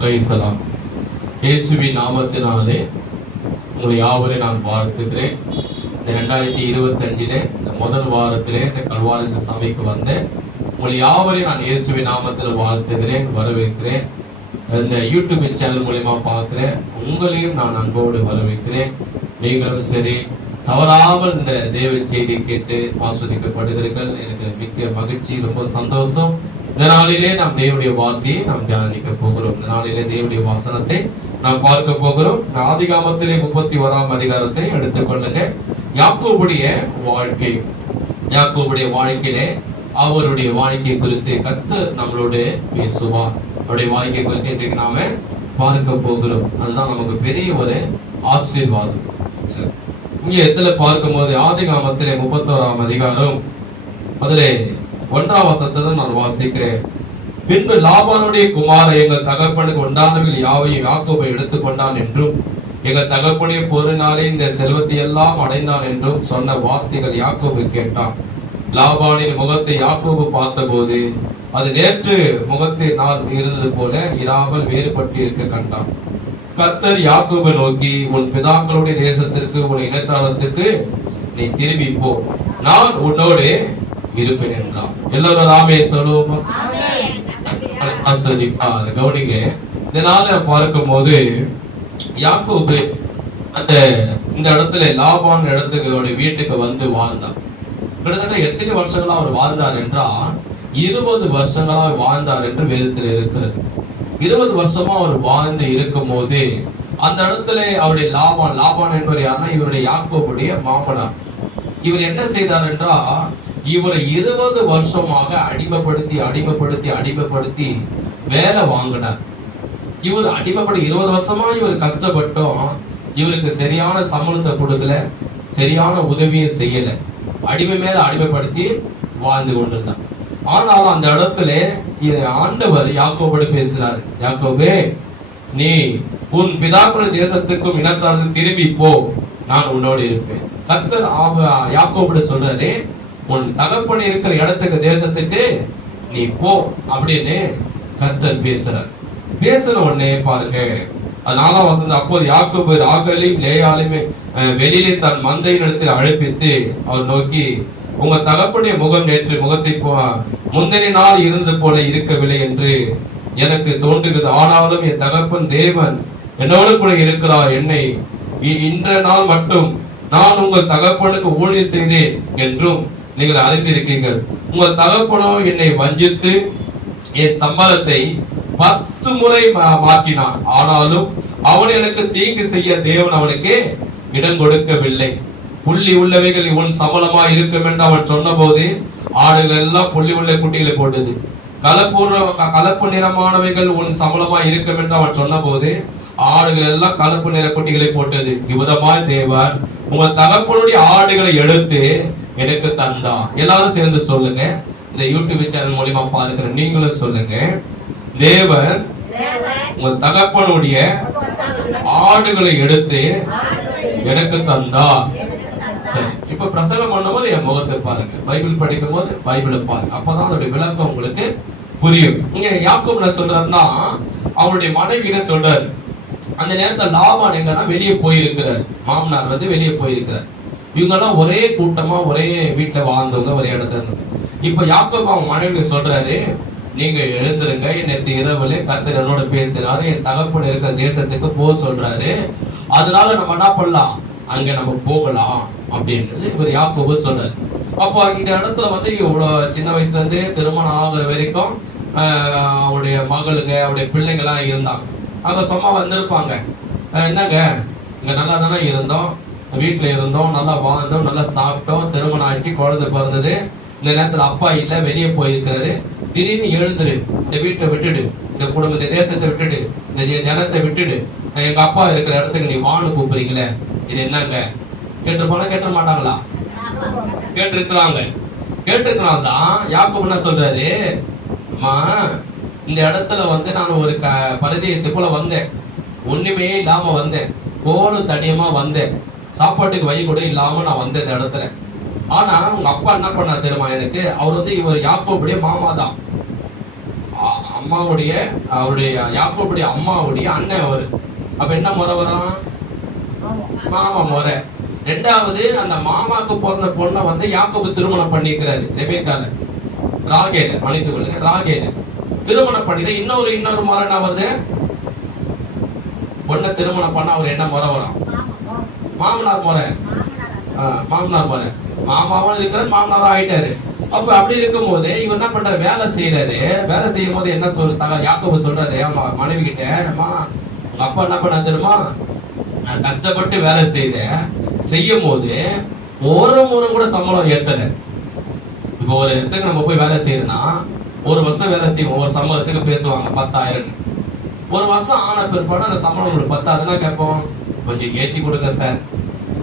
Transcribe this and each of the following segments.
பிரைசலாம். இயேசுவின் நாமத்தினாலே உங்களை யாவரையும் நான் வாழ்த்துக்கிறேன். இந்த 2025 இந்த முதல் வாரத்திலே இந்த கல்வாரி சபைக்கு வந்தேன். உங்களை யாவரையும் நான் இயேசுவின் நாமத்தில் வாழ்த்துகிறேன், வரவேற்கிறேன். இந்த யூடியூப் சேனல் மூலமா பார்க்கிறேன் உங்களையும் நான் அன்போடு வரவேற்கிறேன். நீங்களும் சரி தவறாமல் இந்த தேவ செய்தி கேட்டு ஆஸ்வதிக்கப்படுகிறீர்கள். எனக்கு மிக்க மகிழ்ச்சி, ரொம்ப சந்தோஷம். இந்த நாளிலே நாம் தேவனுடைய வார்த்தையை நாம் தியானிக்க போகிறோம். இந்த நாளிலே தேவனுடைய வசனத்தை நாம் பார்க்க போகிறோம். ஆதிகாமத்திலே 31ஆம் அதிகாரத்தை எடுத்துக்கொள்ளுங்க. யாக்கோபுடைய வாழ்க்கை, யாக்கோபுடைய வாழ்க்கையிலே அவருடைய வாழ்க்கை குறித்து கர்த்தர் நம்மளோடு பேசுவார். அவருடைய வாழ்க்கை குறித்து இன்றைக்கு நாம பார்க்க போகிறோம். அதுதான் நமக்கு பெரிய ஒரு ஆசீர்வாதம். சரி, இங்க எத்துல பார்க்கும் போது ஆதிகாமத்திலே 31ஆம் அதிகாரம் அதிலே 1ஆம் வசனத்தை நான் வாசிக்கிறேன். பின்பு லாபானுடைய குமாரன் எங்கள் தகப்பனுக்கு உண்டானவர்கள் யாவையும் யாக்கோபு எடுத்துக்கொண்டான் என்றும் எங்கள் தகப்பனுடைய பொருளினாலே இந்த செல்வத்தை எல்லாம் அடைந்தான் என்றும் சொன்ன வார்த்தைகள் யாக்கோபு கேட்டான். லாபானின் முகத்தை யாக்கோபு பார்த்தபோது அது நேற்று முகத்தை நான் இருந்தது போல இராமல் வேறுபட்டு இருக்க கண்டான். கர்த்தர் யாக்கோபை நோக்கி, உன் பிதாக்களுடைய தேசத்திற்கு உன் இனத்தாளத்துக்கு நீ திரும்பி போ, நான் உன்னோடு இருப்பேன் என்றான். எல்லாரும் ஆமே சொல்லுவோம். கவனிங்க. இதனால பார்க்கும் போது யாக்கோபு இந்த இடத்துல லாபான் இடத்துக்கு வீட்டுக்கு வந்து வாழ்ந்தான். கிட்டத்தட்ட எத்தனை வருஷங்களா அவர் வாழ்ந்தார் என்றால் 20 வருஷங்களா வாழ்ந்தார் என்று வேதத்தில் இருக்கிறது. 20 வருஷமா அவர் வாழ்ந்து இருக்கும் போது அந்த இடத்துல அவருடைய லாபான் என்பவர் யாருன்னா இவருடைய யாக்கோபுடைய மாமனார். இவர் என்ன செய்தார் என்றால் இவரை 20 வருஷமாக அடிமைப்படுத்தி வேலை வாங்கினார். இவர் அடிமைப்படி 20 வருஷமா இவர் கஷ்டப்பட்டோம், இவருக்கு சரியான சம்பளத்தை கொடுக்கல, சரியான உதவியும் செய்யல, அடிமை மேல அடிமைப்படுத்தி வாழ்ந்து கொண்டிருந்தார். ஆனாலும் அந்த இடத்துல ஆண்டவர் யாக்கோபோடு பேசினார். யாக்கோபே, நீ உன் பிதாக்களின் தேசத்துக்கும் இனத்தாருக்கும் திரும்பி போ, நான் உன்னோடு இருப்பேன். கர்த்தர் யாக்கோபோடு சொல்றாரு, உன் தகப்பன் இருக்கிற இடத்துக்கு தேசத்துக்கு நீ போ அப்படின்னு கர்த்தர் பேசுறார். பேசுன உடனே பாருங்க, அதனால வசந்த அப்போது யாக்கோபு ராகலையும் லேயாலையுமே வெளியிலே தன் மந்தையின் இடத்தில் அழைப்பித்து அவர் நோக்கி, உங்க தகப்பனுடைய முகம் நேற்று முகத்தை முந்தின நாள் இருந்தது போல இருக்கவில்லை என்று எனக்கு தோன்றுகிறது. ஆனாலும் என் தகப்பன் தேவன் என்னோடு கூட இருக்கிறார். என்னை இன்றைய நாள் மட்டும் நான் உங்கள் தகப்பனுக்கு ஊழியம் செய்தேன் என்றும் நீங்கள் அறிந்திருக்கீர்கள். உங்கள் தகப்பனோ என்னை வஞ்சித்து என் சம்பளத்தை 10 முறை மாற்றினான். ஆனாலும் அவன் எனக்கு தீங்கு செய்ய தேவன் அவனுக்கு இடம் கொடுக்கவில்லை. புள்ளி உள்ளவைகள் உன் சம்பளமா இருக்கும் என்று அவன் சொன்ன போது ஆடுகள் எல்லாம் புள்ளி உள்ள குட்டிகளை போட்டது. கலப்பு நிறமானவைகள் உன் சம்பளமா இருக்கும் என்று அவன் சொன்ன போது ஆடுகள் எல்லாம் கலப்பு நிற குட்டிகளை போட்டது. இவ்விதமாய் தேவன் உங்க தகப்பனுடைய ஆடுகளை எடுத்து எனக்கு தந்தான். எல்லாரும் சேர்ந்து சொல்லுங்க. இந்த யூடியூப் சேனல் மூலமா பார்க்கிற நீங்களும் சொல்லுங்க, தேவன் உங்க தகப்பனுடைய ஆடுகளை எடுத்து எனக்கு தந்தா. சரி, இப்ப பிரசங்கம் பண்ணும்போது என் முகத்தை பாருங்க, பைபிள் படிக்கும் போது பைபிளை பாருங்க, அப்பதான் அதோடைய விளக்கம் உங்களுக்கு புரியும். இங்க யாக்கோபு என்ன சொல்றாருன்னா, அவருடைய மனைவியிட சொல்றாரு. அந்த நேரத்தில் லாபான் எங்கன்னா வெளியே போயிருக்கிறார், மாமனார் வந்து வெளியே போயிருக்கிறார். இவங்க எல்லாம் ஒரே கூட்டமா ஒரே வீட்டுல வாழ்ந்தவங்க, ஒரே இடத்துல இருந்தது. இப்ப யாக்கோபு அவன் மனைவி சொல்றாரு, நீங்க எழுந்துருங்க, நேற்று இரவுல கர்த்தர் என்னோட பேசினாரு, என் தகப்பன் இருக்கிற தேசத்துக்கு போக சொல்றாரு, அதனால நம்ம என்ன பண்ணலாம், அங்க நம்ம போகலாம் அப்படின்னு இவர் யாக்கோபு சொல்றாரு. அப்போ இந்த இடத்துல வந்து இவ்வளவு சின்ன வயசுல இருந்து திருமணம் ஆகுற வரைக்கும் அவருடைய மகளுங்க அவருடைய பிள்ளைங்கெல்லாம் இருந்தாங்க. அங்க சும்மா வந்திருப்பாங்க, என்னங்க இங்க நல்லா தானே இருந்தோம், வீட்டுல இருந்தோம், நல்லா வாழ்ந்தோம், நல்லா சாப்பிட்டோம், திருமணம் ஆச்சு, குழந்தை பிறந்தது, இந்த நேரத்துல அப்பா இல்ல, வெளியே போயிருக்கிறாரு, திடீர்னு எழுந்துரு, இந்த வீட்டை விட்டுடு, இந்த குடும்பத்தை தேசத்தை விட்டுடு, இந்த ஜனத்தை விட்டுடு, எங்க அப்பா இருக்கிற இடத்துக்கு நீ வான்னு கூப்பிடுறீங்களே, இது என்னங்க? கேட்டிருப்பாங்க, கேட்ட மாட்டாங்களா? கேட்டிருக்கிறாங்க. கேட்டிருக்கிறான் தான் யாக்கோபு என்ன சொல்றாரு, அம்மா இந்த இடத்துல வந்து நான் ஒரு பரதேசி போல வந்தேன், ஒண்ணுமே இல்லாம வந்தேன், கோலும் தனியமா வந்தேன், சாப்பாட்டுக்கு வழி கூட இல்லாம நான் வந்தேன் இந்த இடத்துல. ஆனா உங்க அப்பா என்ன பண்ணா தெரியுமா எனக்கு? அவர் வந்து இவர் யாக்கோபுடைய மாமா தான். அம்மாவுடைய அவருடைய யாக்கோபுடைய அம்மாவுடைய அண்ணன் அவரு. அப்ப என்ன முறை வரும்? மாமா முறை. ரெண்டாவது, அந்த மாமாக்கு பிறந்த பொண்ணை வந்து யாக்கோபு திருமணம் பண்ணிக்கிறாரு, ரெபேக்கால, ராகேல, மன்னித்துக் கொள்ளுங்க, ராகேல திருமணம் பண்ணிட்டு இன்னொரு முறை என்ன வருது? பொண்ணை திருமணம் பண்ண அவர் என்ன முறை வரும்? மாமனார் முறை. மாமனார் முறை. மாமாவும் இருக்கிறார், மாமனாரும் ஆயிட்டாரு. அப்ப அப்படி இருக்கும் போது இவர் என்ன பண்றாரு? வேலை செய்யறாரு. வேலை செய்யும் போது என்ன சொல்ற யாக்கோபு சொல்றாரு மனைவி கிட்ட, அம்மா உங்க அப்பா என்ன பண்ண தெரியுமா? நான் கஷ்டப்பட்டு வேலை செய்யும் போது ஒரு முறை கூட சம்பளம் ஏத்தல. இப்போ ஒரு இடத்துக்கு நம்ம போய் வேலை செய்யணும்னா ஒரு வருஷம் வேலை செய்வோம், ஒரு சம்பளத்துக்கு பேசுவாங்க 10,000. ஒரு வருஷம் ஆன பிற்பாடு அந்த சம்பளம் நம்மளுக்கு பத்தாதுன்னா கேட்போம், கொஞ்சம் ஏற்றி கொடுங்க சார்,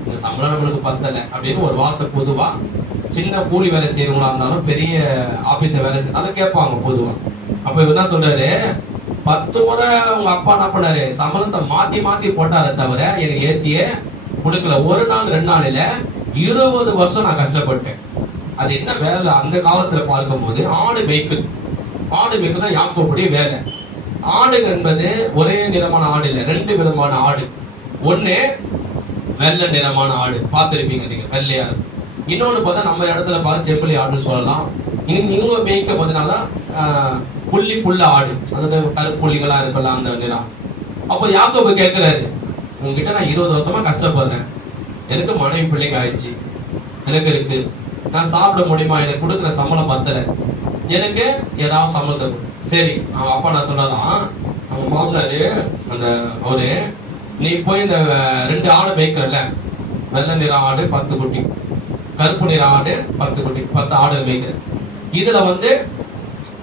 இந்த சம்பளம் நம்மளுக்கு பத்தலை அப்படின்னு ஒரு வார்த்தை பொதுவா சின்ன கூலி வேலை செய்யறவங்களா இருந்தாலும் பெரிய ஆபீஸ்ல வேலை செய்யறாலும் கேட்பாங்க பொதுவா. அப்ப இவர் என்ன சொல்றாரு? 10 முறை உங்க அப்பா என்ன பண்ணாரு? சம்பளத்தை மாத்தி மாத்தி போட்டாரே தவிர எனக்கு ஏத்தியே கொடுக்கல. ஒரு நாள் 2 நாளில 20 வருஷம் நான் கஷ்டப்பட்டேன். அது என்ன வேலை? அந்த காலத்துல பார்க்கும் போது ஆடு மேய்க்கு தான் யாக்கோபுடைய வேலை. ஆடு என்பது ஒரே நிறமான ஆடு இல்லை, 2 விதமான ஆடு. ஒண்ணு வெள்ளை நிறமான ஆடு, பார்த்திருப்பீங்க நீங்க, வெள்ளையா இருக்கும். இன்னொன்னு பார்த்தா நம்ம இடத்துல பார்த்து செம்பளி ஆடுன்னு சொல்லலாம். இவங்க மேய்க்க பார்த்தீங்கன்னா புள்ள ஆடு, அதாவது கருப்புள்ளிகளா இருக்கலாம் அந்த நிறம். அப்போ யாக்கோபு கேட்கிறாரு, உங்ககிட்ட நான் 20 வருஷமா கஷ்டப்படுறேன், எனக்கு மனைவி பிள்ளைங்க ஆயிடுச்சு, எனக்கு இருக்கு, நான் சாப்பிட முடியுமா? எனக்கு கொடுக்குற சம்பளம் பத்தல, எனக்கு ஏதாவது சம்பளத்தை கொடு. சரி, அவன் அப்பா நான் சொன்னாதான் அவன் மாமனாரு அந்த அவரு, நீ போய் இந்த 2 ஆடு மேய்க்கிறல்ல, வெள்ளை நிற ஆடு 10 குட்டி, கருப்பு நிற ஆடு 10 குட்டி, 10 ஆடு மேய்க்கிற, இதுல வந்து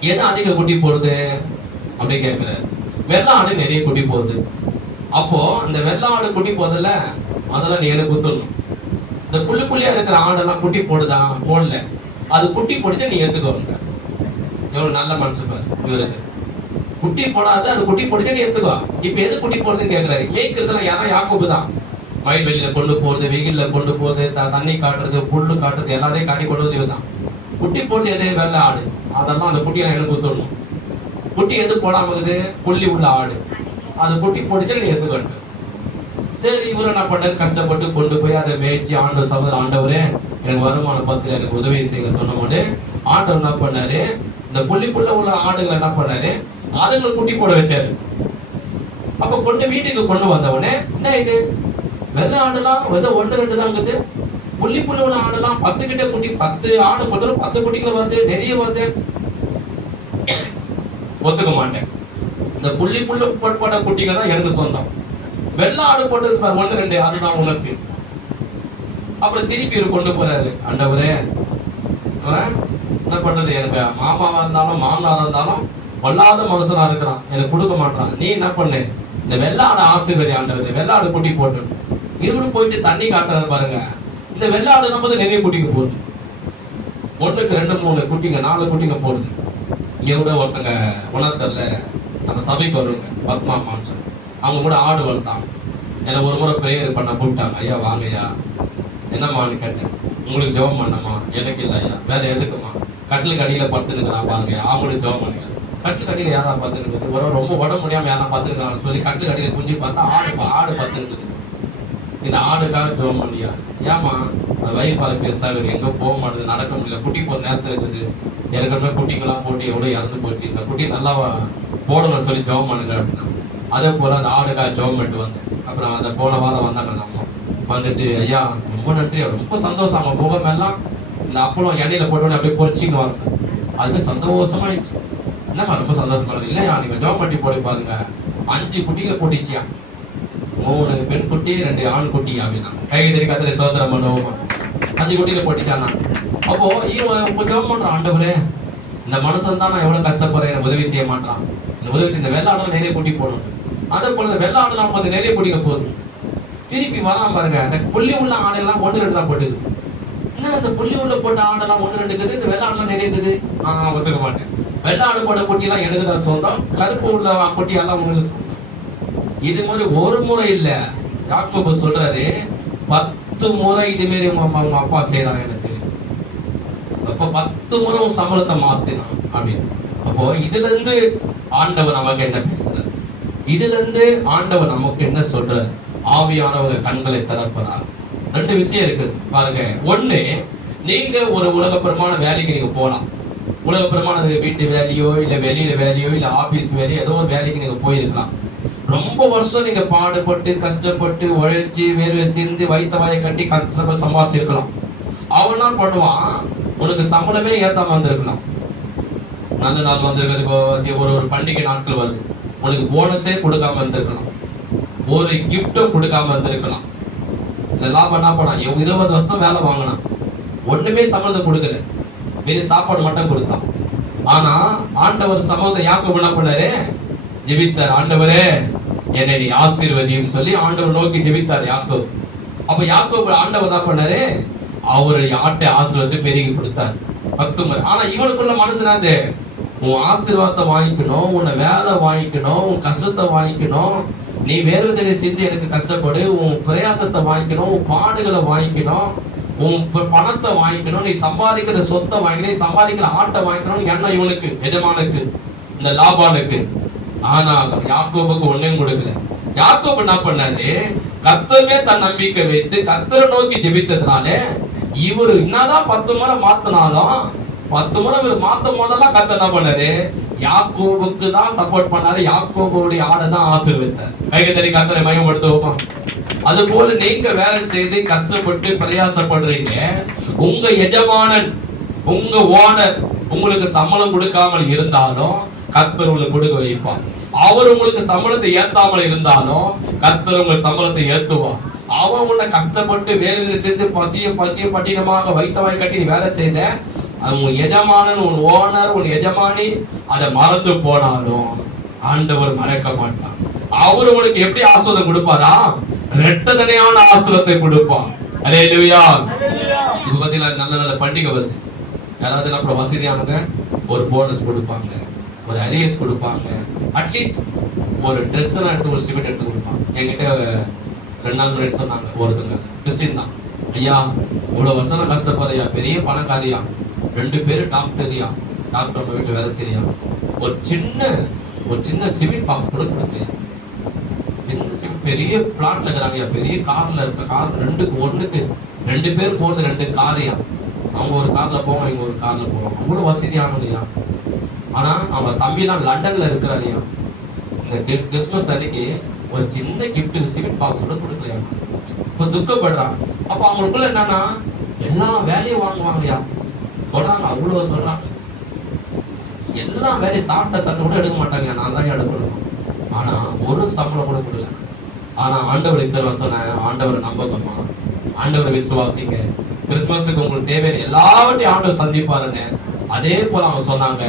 எது அதிக குட்டி போடுது அப்படி கேட்கிறாரு. வெள்ளை ஆடு நிறைய குட்டி போகுது. அப்போ அந்த வெள்ளை ஆடு குட்டி போதில்ல, அதெல்லாம் நீ எனக்கு குத்துடணும். இந்த புள்ளியா இருக்கிற ஆடெல்லாம் குட்டி போடுதா? போடல. அது குட்டி போடுச்சு, நீ எடுத்துக்கோங்க. எவ்வளவு நல்ல மனசு பாரு இவருக்கு. குட்டி போடாது, அது குட்டி போடுச்சு, நீ எடுத்துக்கோ. இப்ப எது குட்டி போடுதுன்னு கேட்கிறாரு. மேய்க்கிறதுல யாரா? யாக்கோபு தான். வயல்வெளியில கொண்டு போறது, வெயில்ல கொண்டு போறது, தண்ணி காட்டுறது, புல்லு காட்டுறது, எல்லாத்தையும் காட்டி கொண்டு வந்து இவன் தான். குட்டி போட்டு எது? வெள்ளை ஆடு. அதெல்லாம் அந்த குட்டியெல்லாம் எனக்கு குத்துடணும். குட்டி எது போடாம இருக்குது? புள்ளி உள்ள ஆடு. அது குட்டி போட்டுச்சு, நீ எடுத்துக்கொண்டு. சரி, இவரு என்ன பண்ணாரு? கஷ்டப்பட்டு கொண்டு போய் அதை மேய்ச்சி ஆண்டவரே எனக்கு வருமானம் 10 எனக்கு உதவி செய்ய சொன்ன போது ஆண்டவர் என்ன பண்ணாரு? இந்த புள்ள உள்ள ஆடுகளை என்ன பண்ணாரு? அதுங்களை குட்டி போட வச்சாரு. அப்ப கொண்டு வீட்டுக்கு கொண்டு வந்தவனே, என்ன இது வெள்ளை ஆடுலாம் ஏதோ 1-2 தான் இருக்குது, புள்ள உள்ள ஆடுலாம் 10 கிட்ட குட்டி, 10 ஆடு போட்டாலும் 10 குட்டிகள் வந்து நிறைய வந்து ஒத்துக்க மாட்டேன். இந்த புள்ள போட்ட குட்டிங்க தான் எனக்கு சொந்தம், வெள்ளை ஆடு போட்டது 1-2 அதுதான் உனக்கு. அப்புறம் திருப்பி இவர் கொண்டு போறாரு. ஆண்டவரே என்ன பண்றது? எனக்கு மாமாவா இருந்தாலும் மாமனாரா இருந்தாலும் வல்லாத மனுஷனா இருக்கிறான், எனக்கு கொடுக்க மாட்டான். நீ என்ன பண்ணு? இந்த வெள்ளாடு ஆசீர்வதி ஆண்டவர், வெள்ளாடு குட்டி போட்டு. இவரு போயிட்டு தண்ணி காட்டுறது பாருங்க. இந்த வெள்ளாடு நம்ம நிறைய குட்டிங்க போகுது, 1க்கு 2-3 குட்டிங்க 4 குட்டிங்க போடுது. இங்க கூட ஒருத்தங்க உணர்த்தல, நம்ம சபைக்கு வருவாங்க, பத்மா அம்மான்னு சொல்லி, அவங்க கூட ஆடு வளர்த்தாங்க. என்னை ஒரு முறை ப்ரேயர் பண்ண கூப்பிட்டாங்க. ஐயா வாங்க ஐயா. என்னம்மான்னு கேட்டேன். உங்களுக்கு ஜெபம் பண்ணமா? எனக்கு இல்லை ஐயா. வேற எதுக்குமா? கட்டிலுக்கு அடியில் படுத்துனுக்கிறான் பாருங்க, அவங்களுக்கு ஜெபம் பண்ணுங்க. கட்டிலுக்கு அடியில் யாரா படுத்துனுக்குது? ரொம்ப உடம்பு முடியாம யாரா படுத்துனுக்கிறான்னு சொல்லி கட்டிலுக்கு அடியில் குஞ்சு பார்த்தா ஆடு படுத்துனுக்குது. இந்த ஆடுக்காக ஜெபம் பண்ணியா? ஏமா அந்த வயிறு பாரு பெருசாகுது, எங்கே போக மாட்டேது, நடக்க முடியல, குட்டி போகிற நேரத்தில் இருக்குது, ஏற்கனவே குட்டிங்கெல்லாம் போட்டு எவ்வளோ இறந்து போச்சு, இந்த குட்டி நல்லா போடணும்னு சொல்லி ஜெபம் பண்ணுங்க அப்படின்னா. அதே போல் அந்த ஆடுக்காக ஜெபம் பண்ணிட்டு வந்தேன். அப்புறம் அந்த போன வாரம் வந்தாங்க நம்ம வந்துட்டு, ஐயா ரொம்ப நன்றி, ரொம்ப சந்தோஷம். அவங்க முகமெல்லாம் இந்த அப்பளம் எண்ணெயில் போட்டோன்னே அப்படியே பொறிச்சின்னு வாங்க, அதுவே சந்தோஷமாயிடுச்சு. என்னம்மா ரொம்ப சந்தோஷமா இருக்கு? இல்லையா நீங்கள் ஜெபம் பண்ணி போய் பாருங்க, 5 குட்டிகளை போட்டிச்சியா, 3 பெண் குட்டி 2 ஆண் குட்டி அப்படின்னா. கை தெரிவிக்காத சோதரம் பண்ணுவோமா, 5 குட்டியில போட்டிச்சானா. அப்போ இவன் ஜெபம் பண்றான், ஆண்டவரே இந்த மனுஷன் தான் நான் எவ்வளவு கஷ்டப்படுறேன், எனக்கு உதவி செய்ய மாட்டான், எனக்கு உதவி செய்ய. இந்த வெள்ளாடெல்லாம் நிறைய குட்டி போடணும். அதே போல இந்த வெள்ளாடெல்லாம் பார்த்து நிறைய குட்டிங்க போகுது. திருப்பி வராம பாருங்க, அந்த புள்ளி உள்ள ஆடெல்லாம் 1-2 தான் போட்டுருக்கு. என்ன இந்த புள்ளி உள்ள போட்ட ஆடெல்லாம் 1-2 இருக்குது, இந்த வெள்ளாடெல்லாம் நிறைய இருக்குது. ஒத்துக்க மாட்டேன். வெள்ளாடு போட்ட குட்டியெல்லாம் எனக்கு தான் சொந்தம், கருப்பு உள்ள குட்டியெல்லாம் உனக்கு சொந்தம். இது மாதிரி ஒரு முறை இல்ல, யாக்கோபு சொல்றாரு 10 முறை இது மாரி உங்க அப்பா செய்யறான் எனக்கு. அப்ப 10 முறை சம்பளத்தை மாத்தினான் அப்படின்னு. அப்போ இதுல இருந்து ஆண்டவர் நமக்கு என்ன பேசுறார்? இதுல இருந்து ஆண்டவர் நமக்கு என்ன சொல்றார்? ஆவியானவங்க கண்களை திறப்பறார். ரெண்டு விஷயம் இருக்குது பாருங்க. ஒண்ணு, நீங்க ஒரு உலகப்புறமான வேலைக்கு நீங்க போகலாம். உலகப்புறமான வீட்டு வேலையோ இல்ல வெளியில வேலையோ இல்ல ஆபீஸ் வேலையோ ஏதோ ஒரு வேலைக்கு நீங்க போயிருக்கலாம். ரொம்ப வருஷம் நீங்க பாடுபட்டு கஷ்டப்பட்டு உழைச்சி வேர்வை சிந்தி வைத்த வாயை கட்டி கஷ்டப்பட்டு சம்பாதிச்சிருக்கலாம். அவனா பண்ணுவான், உனக்கு சம்பளமே ஏத்தாம வந்திருக்கலாம். நல்ல நாள் வந்திருக்காது. இப்போ ஒரு பண்டிகை நாட்கள் வருது, உனக்கு போனஸே கொடுக்காம இருந்திருக்கலாம், ஒரு கிஃப்டும் கொடுக்காம இருந்திருக்கலாம். இதெல்லாம் என்ன பண்ணா, 20 வருஷம் வேலை வாங்கினான், ஒண்ணுமே சம்பளத்தை கொடுக்கல, வெறும் சாப்பாடு மட்டும் கொடுத்தான். ஆனா ஆண்டவர் சம்பளத்தை யாக்கோபு என்ன பண்ணாரு? ஜெபித்தார். ஆண்டவரே என்னை நீ ஆசீர்வதியும் சொல்லி ஆண்டவர் நோக்கி ஜெபித்தார் யாக்கோபு. அப்ப யாக்கோபு ஆண்டவர் என்ன பண்ணாரு? அவரு ஆட்டை ஆசீர்வாதத்தை பெருகி கொடுத்தார் 10 முறை. ஆனா இவனுக்குள்ள மனசுனாது, உன் ஆசீர்வாதத்தை வாங்கிக்கணும், உன்னை வேலை வாங்கிக்கணும், உன் கஷ்டத்தை வாங்கிக்கணும், நீ வேர்வை சிந்தி எனக்கு கஷ்டப்படு, உன் பிரயாசத்தை வாங்கிக்கணும், உன் பாடுகளை வாங்கிக்கணும், உன் பணத்தை வாங்கிக்கணும், நீ சம்பாதிக்கிற சொத்தை வாங்கிக்கணும், நீ சம்பாதிக்கிற ஆட்டை வாங்கிக்கணும் எண்ணம் இவனுக்கு, எஜமானுக்கு, இந்த லாபானுக்கு. ஆனா யாக்கோபுக்கு ஒன்னையும் கொடுக்கல. யாக்கோபு என்ன பண்ணாரு? கர்த்தரே தன் நம்பிக்கை வைத்து கர்த்தரை நோக்கி ஜெபித்ததுனால இவரு என்னதான் 10 முறை மாத்தினாலும் 10 முறை இவர் மாத்தும் போதெல்லாம் கர்த்தர் என்ன பண்ணாரு? யாக்கோபுக்கு தான் சப்போர்ட் பண்ணாரு. யாக்கோபுடைய ஆடை தான் ஆசீர்வதித்தார். கைகத்தடி கர்த்தரை மகிமைப்படுத்துவோமா? அது போல நீங்க வேலை செய்து கஷ்டப்பட்டு பிரயாசப்படுறீங்க, உங்க எஜமானன் உங்க ஓனர் உங்களுக்கு சம்பளம் கொடுக்காமல் இருந்தாலும் கர்த்தர் உங்களுக்கு கொடுக்க வைப்பார். அவர் உங்களுக்கு சம்பளத்தை ஏத்தாமல் இருந்தாலும் கர்த்தர் உங்க சம்பளத்தை ஏத்துவார். அவன் உன்னை கஷ்டப்பட்டு வேலை செய்து பசிய பட்டினமாக வைத்தவாய் கட்டி நீ வேலை செய்த உன் எஜமானன், உன் ஓனர், உன் எஜமானி அதை மறந்து போனாலும் ஆண்டவர் மறக்க மாட்டான். அவரு உனக்கு எப்படி ஆசீர்வாதம் கொடுப்பாரா? ரெட்டதனையான ஆசீர்வாதத்தை கொடுப்பான். அல்லேலூயா. இப்ப பாத்தீங்களா, நல்ல நல்ல பண்டிகை வருது. யாராவது நம்ம வசதியானவங்க ஒரு போனஸ் கொடுப்பாங்க, ஒரு அரியர்ஸ் கொடுப்பாங்க, அட்லீஸ்ட் ஒரு ட்ரெஸ் எல்லாம் எடுத்து ஒரு சிமெண்ட் எடுத்து கொடுப்பாங்க. என்கிட்ட 2 நாள் முன்னாடி சொன்னாங்க ஒருத்தங்க, கிறிஸ்டின் தான், ஐயா இவ்வளவு வருஷம் கஷ்டப்படுறியா, பெரிய பணக்காரியா, 2 பேரும் டாக்டரியா, டாக்டர் நம்ம வீட்டுல வேலை செய்யா, ஒரு சின்ன சிமெண்ட் பாக்ஸ் கூட கொடுங்க. பெரிய பிளாட்ல இருக்கிறாங்க, பெரிய கார்ல இருக்க, கார் 2க்கு 2 பேர் போறது 2 காரியா, அவங்க ஒரு கார்ல போவோம், இவங்க ஒரு கார்ல போவோம், அவ்வளவு வசதியானவையா. ஆனா அவன் தம்பிலாம் லண்டன்ல இருக்கிறாரியா, இந்த கிறிஸ்துமஸ் அன்னைக்கு ஒரு சின்ன கிஃப்ட் சிமெண்ட் பாக்ஸ் கூட கொடுக்கலையா. இப்ப துக்கப்படுறான். அப்ப அவங்களுக்குள்ள என்னன்னா, எல்லா வேலையும் வாங்குவாங்கயா சொல்றாங்க, அவ்வளவு சொல்றாங்க. எல்லா வேலையும் சாப்பிட்ட தட்டு கூட எடுக்க மாட்டாங்க, நான் தான் எடுக்கணும். ஆனா ஒரு சம்பளம் கூட கொடுக்கல. ஆனா ஆண்டவர் இருக்கிற சொன்ன, ஆண்டவரை நம்பகமா, ஆண்டவரை விசுவாசிங்க, கிறிஸ்துமஸுக்கு உங்களுக்கு தேவையான எல்லாவற்றையும் ஆண்டவர் சந்திப்பாருன்னு. அதே போல அவங்க சொன்னாங்க,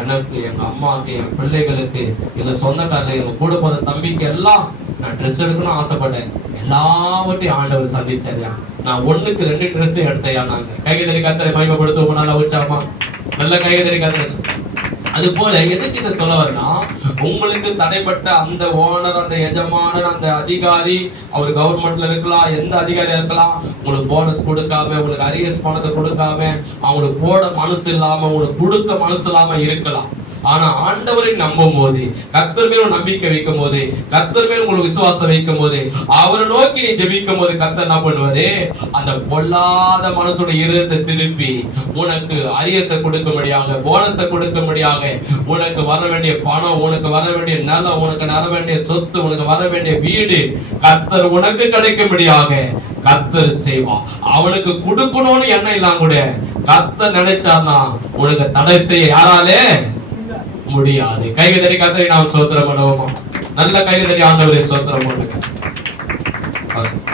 எனக்கு, எங்க அம்மாவுக்கு, என் பிள்ளைகளுக்கு, எங்க சொந்தக்காரங்க, எங்க கூட போற தம்பிக்கு எல்லாம் நான் ட்ரெஸ் எடுக்கணும்னு ஆசைப்பட்டேன், எல்லாவற்றையும் ஆண்டவர் சந்திச்சாரியா. நான் 1க்கு 2 ட்ரெஸ் எடுத்தையா. நாங்க கைகதறி கர்த்தரை மகிமைப்படுத்துவோம். நல்லா உற்சாகமா நல்ல கைகதறி கர்த்தரை. அது போல எதுக்கு இதை சொல்ல வரனா, உங்களுக்கு தடைப்பட்ட அந்த ஓனர், அந்த எஜமானன், அந்த அதிகாரி, அவர் கவர்மெண்ட்ல இருக்கலாம், எந்த அதிகாரியா இருக்கலாம், உங்களுக்கு போனஸ் கொடுக்காம, உங்களுக்கு அரியர்ஸ் பணத்தை கொடுக்காம, அவங்களுக்கு போட மனசு இல்லாம, உங்களுக்கு கொடுக்க மனசு இல்லாம இருக்கலாம். ஆனா ஆண்டவரை நம்பும் போது, கர்த்தர் மேல் நம்பிக்கை வைக்கும் போது, கர்த்தர் மேல் உங்களுக்கு விசுவாசம் வைக்கும் போது, அவரை நோக்கி நீ ஜெபிக்கும் போது கர்த்தர் என்ன பண்ணுவாரு? அந்த பொல்லாத மனசோட இருதயத்தை திருப்பி உனக்கு அரியர்ஸை கொடுக்கும்படியாக, போனஸை கொடுக்கும்படியாக, உனக்கு வர வேண்டிய பணம், உனக்கு வர வேண்டிய நிலம், உனக்கு வர வேண்டிய சொத்து, உனக்கு வர வேண்டிய வீடு கர்த்தர் உனக்கு கிடைக்கும்படியாக கர்த்தர் செய்வான். அவனுக்கு கொடுக்கணும்னு எண்ணம் இல்லாம கூட கர்த்தர் நினைச்சார்னா உனக்கு தடை செய்ய யாராலே முடியாது. கைகதறி கர்த்தரை நாம் ஸ்தோத்திரம் பண்ணுவோமா? நல்ல கைகதறி ஆண்டவரை ஸ்தோத்திரம் பண்ணுங்க.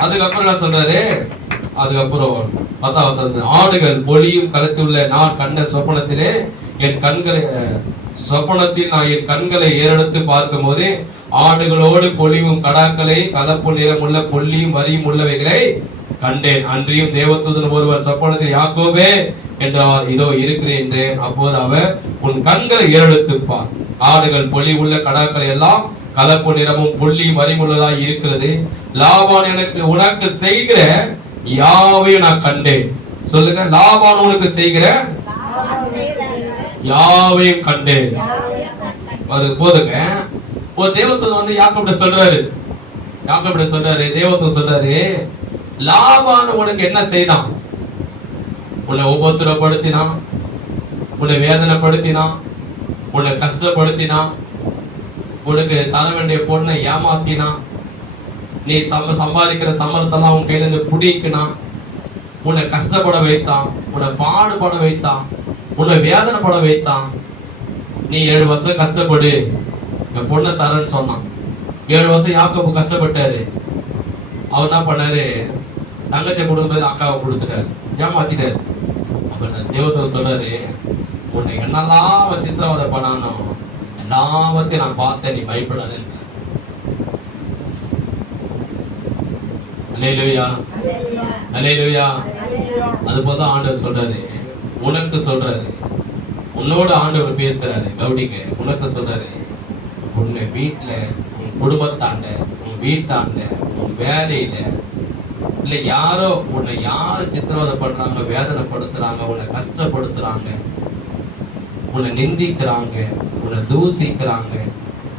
அதுக்கப்புறம் என்ன சொல்றாரு? அதுக்கப்புறம் 10ஆம் வசனம், ஆடுகள் பொலியும் களத்திலுள்ள நான் கண்ட சொப்பனத்திலே என் கண்களை சொப்பனத்தில் நான் என் கண்களை ஏறெடுத்து பார்க்கும் போது ஆடுகளோடு பொலிவும் கடாக்களை கலப்பு நிறமுள்ள பொல்லியும் வரியும் உள்ளவைகளை கண்டேன். அன்றியும் தேவதூதன் ஒருவர் சொப்பனத்தில் யாக்கோபே என்றார், இதோ இருக்கிறேன் என்றேன். அப்போது அவர், உன் கண்களை ஏறெடுத்துப்பார், ஆடுகள் பொலி உள்ள கடாக்களை எல்லாம் கலப்பு நிறமும் புள்ளியும் வரிமுள்ளதாய் இருக்கிறது. லாபான் எனக்கு உனக்கு செய்கிற யாவையும் நான் கண்டேன். சொல்லுங்க, லாபான் உனக்கு செய்கிற யாவையும் கண்டேன். போதுங்க. ஒரு தேவதூதன் வந்து யாக்கோபிட்ட சொல்றாரு, தேவதூதன் சொல்றாரு, லாபான் உனக்கு என்ன செய்தான்? உன்னை உபத்திரப்படுத்தினான், உன்னை வேதனைப்படுத்தினான், உன்னை கஷ்டப்படுத்தினான், உனக்கு தர வேண்டிய பொண்ணை ஏமாத்தினான், நீ சம்பாதிக்கிற சம்பளத்தெல்லாம் உன் கையில இருந்து புடிக்கினான், உன்னை கஷ்டப்பட வைத்தான், உன்னை பாடுபட வைத்தான், உன்னை வேதனைப்பட வைத்தான். நீ 7 வருஷம் கஷ்டப்படு, என் பொண்ணை தரேன்னு சொன்னான். 7 வருஷம் யாக்கோபு கஷ்டப்பட்டாரு. அவர் என்ன பண்ணாரு? தங்கச்சி கொடுக்கும்போது அக்காவை கொடுத்துட்டாரு, ஏமாத்திட்டாரு. அப்ப தேவதூதன் சொல்றாரு, உன்னை என்னெல்லாம் அவன் சித்திரவதை பண்ணானோ எல்லாத்தையும் நான் பார்த்தேன், நீ பயப்படாதுன்னு. அல்லேலூயா, அல்லேலூயா. அது போல ஆண்டவர் சொல்றாரு, உனக்கு சொல்றாரு, உன்னோட ஆண்டவர் பேசுறாரு. கவுடிங்க, உனக்கு சொல்றாரு, உன்னை வீட்டுல, உன் குடும்பத்தாண்ட, உன் வீட்டாண்ட, உன் வேலையில இல்ல யாரோ உன்னை யாரு சித்திரவதை பண்றாங்க, வேதனைப்படுத்துறாங்க, உன்னை கஷ்டப்படுத்துறாங்க, உன்னை நிந்திக்கிறாங்க, உன்னை தூசிக்கிறாங்க,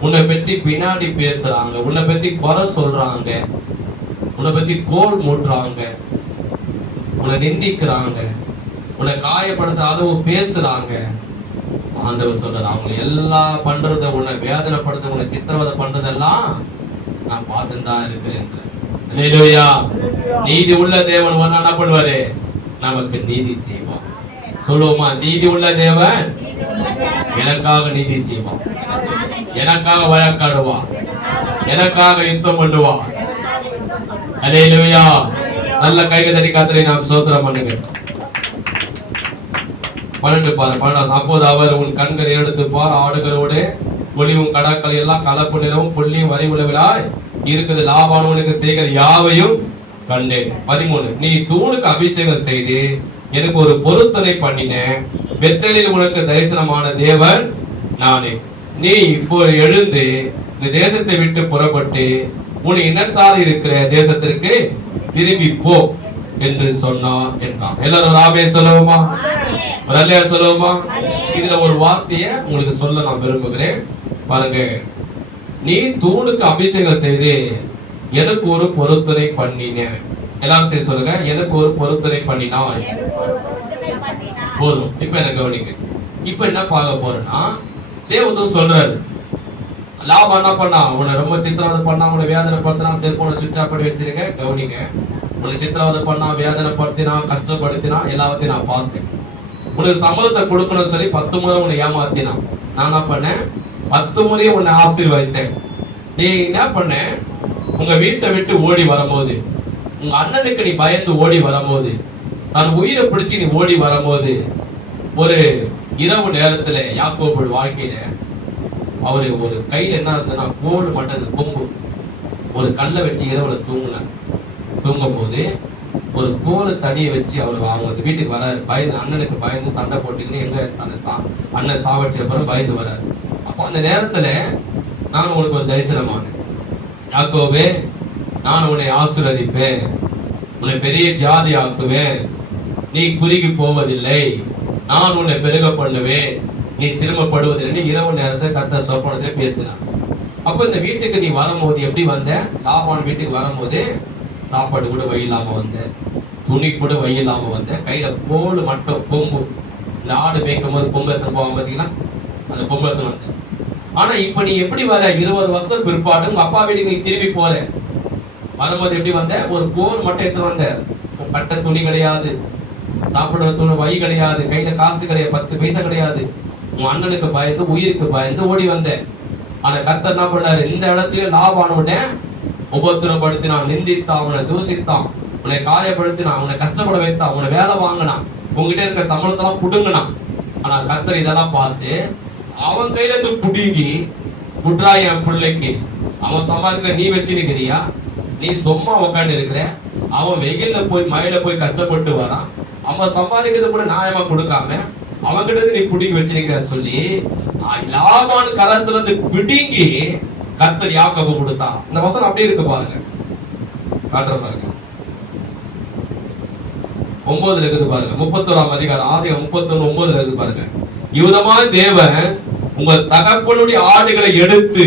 உன்னை பத்தி பின்னாடி பேசுறாங்க, உன்னை பத்தி குறை சொல்றாங்க, உன்னை பத்தி கோல் மூட்டுறாங்க, உன்னை நிந்திக்கிறாங்க, உன்னை காயப்படுத்த அளவு பேசுறாங்க. ஆண்டவர் சொல்றாரு, அவங்க எல்லாம் பண்றத, உன்னை வேதனைப்படுத்த, உன்னை சித்திரவதை பண்றதெல்லாம் நான் பார்த்துட்டு தான் இருக்கிறேன். அல்லேலூயா. நீதி உள்ள தேவன் என்ன பண்ணுவாரு? நமக்கு நீதி செய்வான். சொல்லுவோமா? நீதி உள்ள தேவன் எனக்காக நீதி செய்வான், எனக்காக வழக்காடுவான், எனக்காக யுத்தம் பண்ணுவான். அல்லேலூயா. நல்ல கையை தட்டி கர்த்தரை நாம் ஸ்தோத்திரம் பண்ணுங்க. 12 பாரு. அப்போது அவர், உன் கண்களை எடுத்து பார், ஆடுகளோடு ஒளிவும் கடாக்களை எல்லாம் கலப்பு நிலவும் புள்ளியும் வரி உளவிலாய் இருக்குது, லாபானுக்கு செய்கிற யாவையும் கண்டேன். 13, நீ தூணுக்கு அபிஷேகம் செய்து எனக்கு ஒரு பொருத்தனை பண்ணின, பெத்தேலில் உனக்கு தரிசனமான தேவன் நானே. நீ இப்போ எழுந்து இந்த தேசத்தை விட்டு புறப்பட்டு உன் இனத்தார் இருக்கிற தேசத்திற்கு திரும்பி போ என்று சொன்னார் என்றான். எல்லாரும் ராமே சொல்லுவோமா? அல்லேலூயா சொல்லுவோமா? இதுல ஒரு வார்த்தையை உங்களுக்கு சொல்ல நான் விரும்புகிறேன். பாருங்க, நீ தூணுக்கு அபிஷேகம் செய்து எனக்கு ஒரு பொருத்தனை பண்ணின. எல்லாரும் செய்ய சொல்லுங்க, எனக்கு ஒரு பொருத்தனை பண்ணினாய். போதும். இப்ப எனக்கு கவனிங்க. இப்ப என்ன பார்க்க போறேன்னா, தேவதூதன் சொல்றாரு, லாபான் என்ன பண்ணா? உன்னை ரொம்ப சித்திரவதை பண்ணா, உன்னை வேதனை படுத்தினா, செல்போனை சுவிட்ச் ஆஃப் பண்ணி வச்சிருக்க. கவனிங்க, உன்னை சித்திரவதை பண்ணா, வேதனை படுத்தினா, கஷ்டப்படுத்தினா, எல்லாத்தையும் நான் பார்த்தேன். உனக்கு சம்பளத்தை கொடுக்கணும் சொல்லி 10 முறை உன்னை ஏமாத்தினான். நான் என்ன பண்ணேன்? 10 முறையை உன்னை ஆசீர்வதித்தேன். நீ என்ன பண்ண? உங்க வீட்டை விட்டு ஓடி வரும்போது, உங்க அண்ணனுக்கு நீ பயந்து ஓடி வரும்போது, தன் உயிரை பிடிச்சி நீ ஓடி வரும்போது, ஒரு இரவு நேரத்துல யாக்கோபு வாழ்க்கையில அவரு ஒரு கையில என்ன இருந்ததுன்னா கோல் மட்டது கொம்பு, ஒரு கல்லை வச்சு இரவுல தூங்கும் போது ஒரு கோலை தடியை வச்சு அவர் அவங்க வீட்டுக்கு வராரு. பயந்து, அண்ணனுக்கு பயந்து சண்டை போட்டுக்கின்னு எங்க அண்ணன் சாவடிச்ச பிறகு பயந்து வராரு. அப்போ அந்த நேரத்துல நான் உனக்கு ஒரு தரிசனமானேன். யாக்கோபே, நான் உன்னை ஆசீர்வதிப்பேன், உன்னை பெரிய ஜாதி ஆக்குவேன், நீ குறுகி போவதில்லை, நான் உன்னை பெருக பண்ணுவேன், நீ சிரமப்படுவதில்லை. இரவு நேரத்தை கர்த்தர் சொப்பனத்திலே பேசினார். அப்ப இந்த வீட்டுக்கு நீ வரும்போது எப்படி வந்த? லாபான் வீட்டுக்கு வரும்போது சாப்பாடு கூட வழி இல்லாம வந்த, துணி கூட வழி இல்லாம வந்த, கையில கோல் மட்டும் கொம்பு, இந்த ஆடு மேய்க்கும் போது கொம்பு எடுத்துட்டு போவாங்க பாத்தீங்களா, அந்த கொம்பு எடுத்துட்டு வந்த. ஆனா இப்ப நீ எப்படி வர? 20 வருஷம் பிற்பாடு உங்க அப்பா வீட்டுக்கு நீ திரும்பி போற. வரும்போது எப்படி வந்த? ஒரு கோல் மட்டும் எடுத்துட்டு வந்த, கட்ட துணி கிடையாது, சாப்பிடுற துணி வழி கிடையாது, கையில காசு கிடையாது, 10 பைசா கிடையாது. உன் அண்ணனுக்கு பயந்து, உயிருக்கு பயந்து ஓடி வந்த. ஆனா கர்த்தர் என்ன பண்ணாரு? இந்த இடத்துல லாபானுடைய உபத்திரப்படுத்தினான், நிந்தித்தான், அவனை தூசித்தான், உன்னை காயப்படுத்தினான், உன்னை கஷ்டப்பட வைத்தான், உன்னை வேலை வாங்கினான், உங்ககிட்ட இருக்க சம்பளத்தெல்லாம் புடுங்கினான். ஆனா கர்த்தர் இதெல்லாம் பார்த்து அவன் கையில இருந்து புடுங்கி, குட்ரா என் பிள்ளைக்கு, அவன் சம்பாதிக்கிற நீ வச்சு நிக்கிறியா? நீ சும்மா உட்காந்து இருக்கிற, அவன் வெயில்ல போய் மழையில போய் கஷ்டப்பட்டு வரான், அவன் சம்பாதிக்கிறது கூட நியாயமா கொடுக்காம அவன்கிட்ட நீ புடுங்கி வச்சிருக்கிற சொல்லி லாபான் கரத்துல இருந்து பிடுங்கி கர்த்தர் யாக்கோபு கொடுத்தான். இந்த வசனம் அப்படியே இருக்கு பாருங்க, காட்டுற பாருங்க. 9 இருக்குது பாருங்க. 31ஆம் அதிகாரம் ஆதியாகமம் 31:9 இருக்குது பாருங்க. இவ்விதமாக தேவன் உங்க தகப்பனுடைய ஆடுகளை எடுத்து,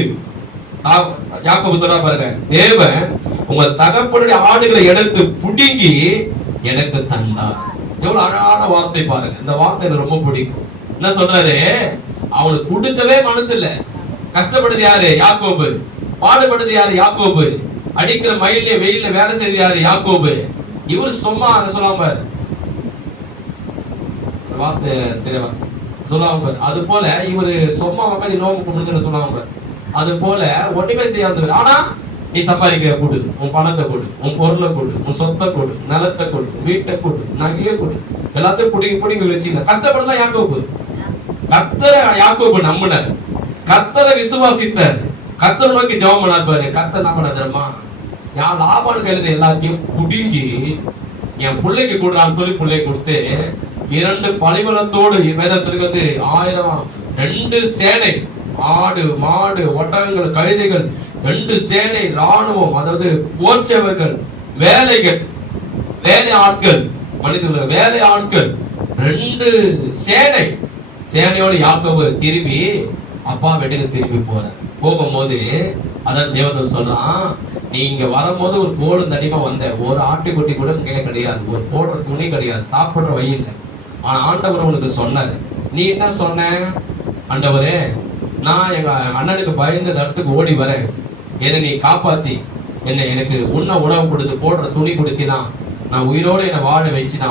யாக்கோபு சொல்றா பாருங்க, தேவன் உங்க தகப்பனுடைய ஆடுகளை எடுத்து புடுங்கி எனக்கு தந்தார். எவ்வளவு அழகான வார்த்தை பாருங்க. இந்த வார்த்தை எனக்கு ரொம்ப பிடிக்கும். என்ன சொல்றாரு? அவனுக்கு கொடுக்கவே மனசு இல்ல. கஷ்டப்படுது யாரு? யாக்கோபு. பாடுபடுது யாரு? யாக்கோபு. அடிக்கிற மயிலே வெயில வேலை செய்து யாரு? யாக்கோபு. இவர் சும்மா அதை சொல்லாம வார்த்தை சொல்லாம, அது போல இவரு சும்மா உட்காந்து நோம்பு கும்பிடுன்னு சொல்லாம, அது போல ஒன்றுமே செய்யாதவர். ஆனா நீ சம்பாதிக்கிற கொடு, உன் பணத்தை கொடு, உன் பொருளை கொடு, உன் சொத்தை கொடு, நிலத்தை கொடு, வீட்டை கொடு, நகையை கொடு, எல்லாத்தையும் புடிங்கி வச்சுங்க. கஷ்டப்படலாம் யாக்கோபு. கர்த்தரை யாக்கோபு நம்பினார், கர்த்தரை விசுவாசித்தார், கர்த்தரை நோக்கி ஜெபம் பண்ணார். பாரு, கர்த்தர் என்ன பண்ண தெரியுமா? என் லாபானுக்கு எழுத எல்லாத்தையும் புடுங்கி என் பிள்ளைக்கு கொடுறான்னு சொல்லி பிள்ளைக்கு கொடுத்து 2 பலிபலத்தோடு வேதம் சொல்கிறது 2 சேனை, ஆடு மாடு ஒட்டகங்கள் கழுதைகள், 2 சேனை ராணுவம், அதாவது போர்ச்சவர்கள், வேலைகள், வேலை ஆட்கள், மனிதர்கள் வேலை ஆட்கள், 2 சேனையோடு யாக்கோபு திரும்பி அப்பா வீட்டுக்கு திரும்பி போகும்போது அதான் தேவதூதன் சொல்றான், நீங்க வரும்போது ஒரு கோலும் தடிமா வந்த, ஒரு ஆட்டுக்குட்டி கூட கையில கிடையாது, ஒரு போடுற துணி கிடையாது, சாப்பிடுற வழி இல்லை. ஆனா ஆண்டவர் உனக்கு சொன்னாரு. நீ என்ன சொன்ன? ஆண்டவரே, நான் எங்க அண்ணனுக்கு பயந்த இடத்துக்கு ஓடி வரேன், என்னை நீ காப்பாத்தி எனக்கு உண்ண உணவு கொடுத்து போடுற துணி கொடுத்தினா, நான் உயிரோடு என்னை வாழ வச்சுனா,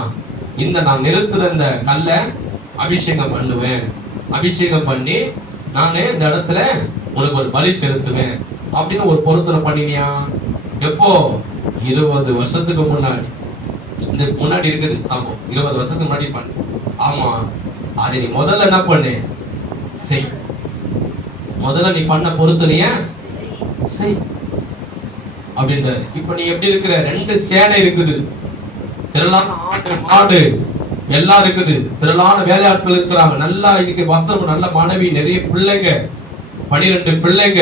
நான் நிறுத்துற இந்த கல்லை அபிஷேகம் பண்ணுவேன், அபிஷேகம் பண்ணி நானே இந்த இடத்துல உனக்கு ஒரு பலி செலுத்துவேன் அப்படின்னு ஒரு பொருத்தனை பண்ணினியா? எப்போ? 20 வருஷத்துக்கு முன்னாடி. இந்த முன்னாடி இருக்குது சம்பவம், 20 வருஷத்துக்கு முன்னாடி பண்ணு. ஆமா, அதை நீ முதல்ல என்ன பண்ணு? செய். முதல்ல நீ பண்ண பொருத்தனைய செய் அப்படின்றாரு. இப்ப நீ எப்படி இருக்கிற? 2 சேனை இருக்குது, திரளான ஆடு மாடு எல்லாம் இருக்குது, திரளான வேலையாட்கள் இருக்கிறாங்க, நல்லா இன்னைக்கு வஸ்திரம், நல்ல மனைவி, நிறைய பிள்ளைங்க, 12 பிள்ளைங்க,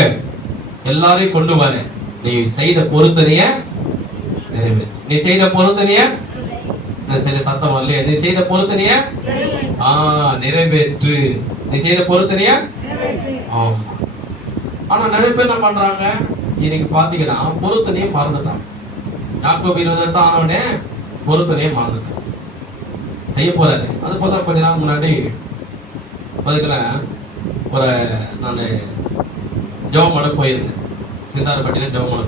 எல்லாரையும் கொண்டு வர. நீ செய்த பொருத்தனைய நிறைவேற்று. நீ செய்த பொருத்தனைய சத்தம் வரலையே. நீ செய்த பொருத்தனைய நிறைவேற்று. நீ செய்த பொருத்தனைய. ஆமா. ஆனா நிறைய பேர் என்ன பண்றாங்க இன்னைக்கு பாத்தீங்கன்னா, பொருத்தனையே மறந்துட்டான். யாக்கோபு 20 வருஷம் ஆனவனே பொருத்தனையே மறந்துட்டான். செய்ய போறாரு. அது போல கொஞ்ச நாள் முன்னாடி அதுக்குள்ள ஒரு நான் ஜெபம் பண்ண போயிருந்தேன். சிந்தாரப்பட்டியில ஜெபம் பண்ண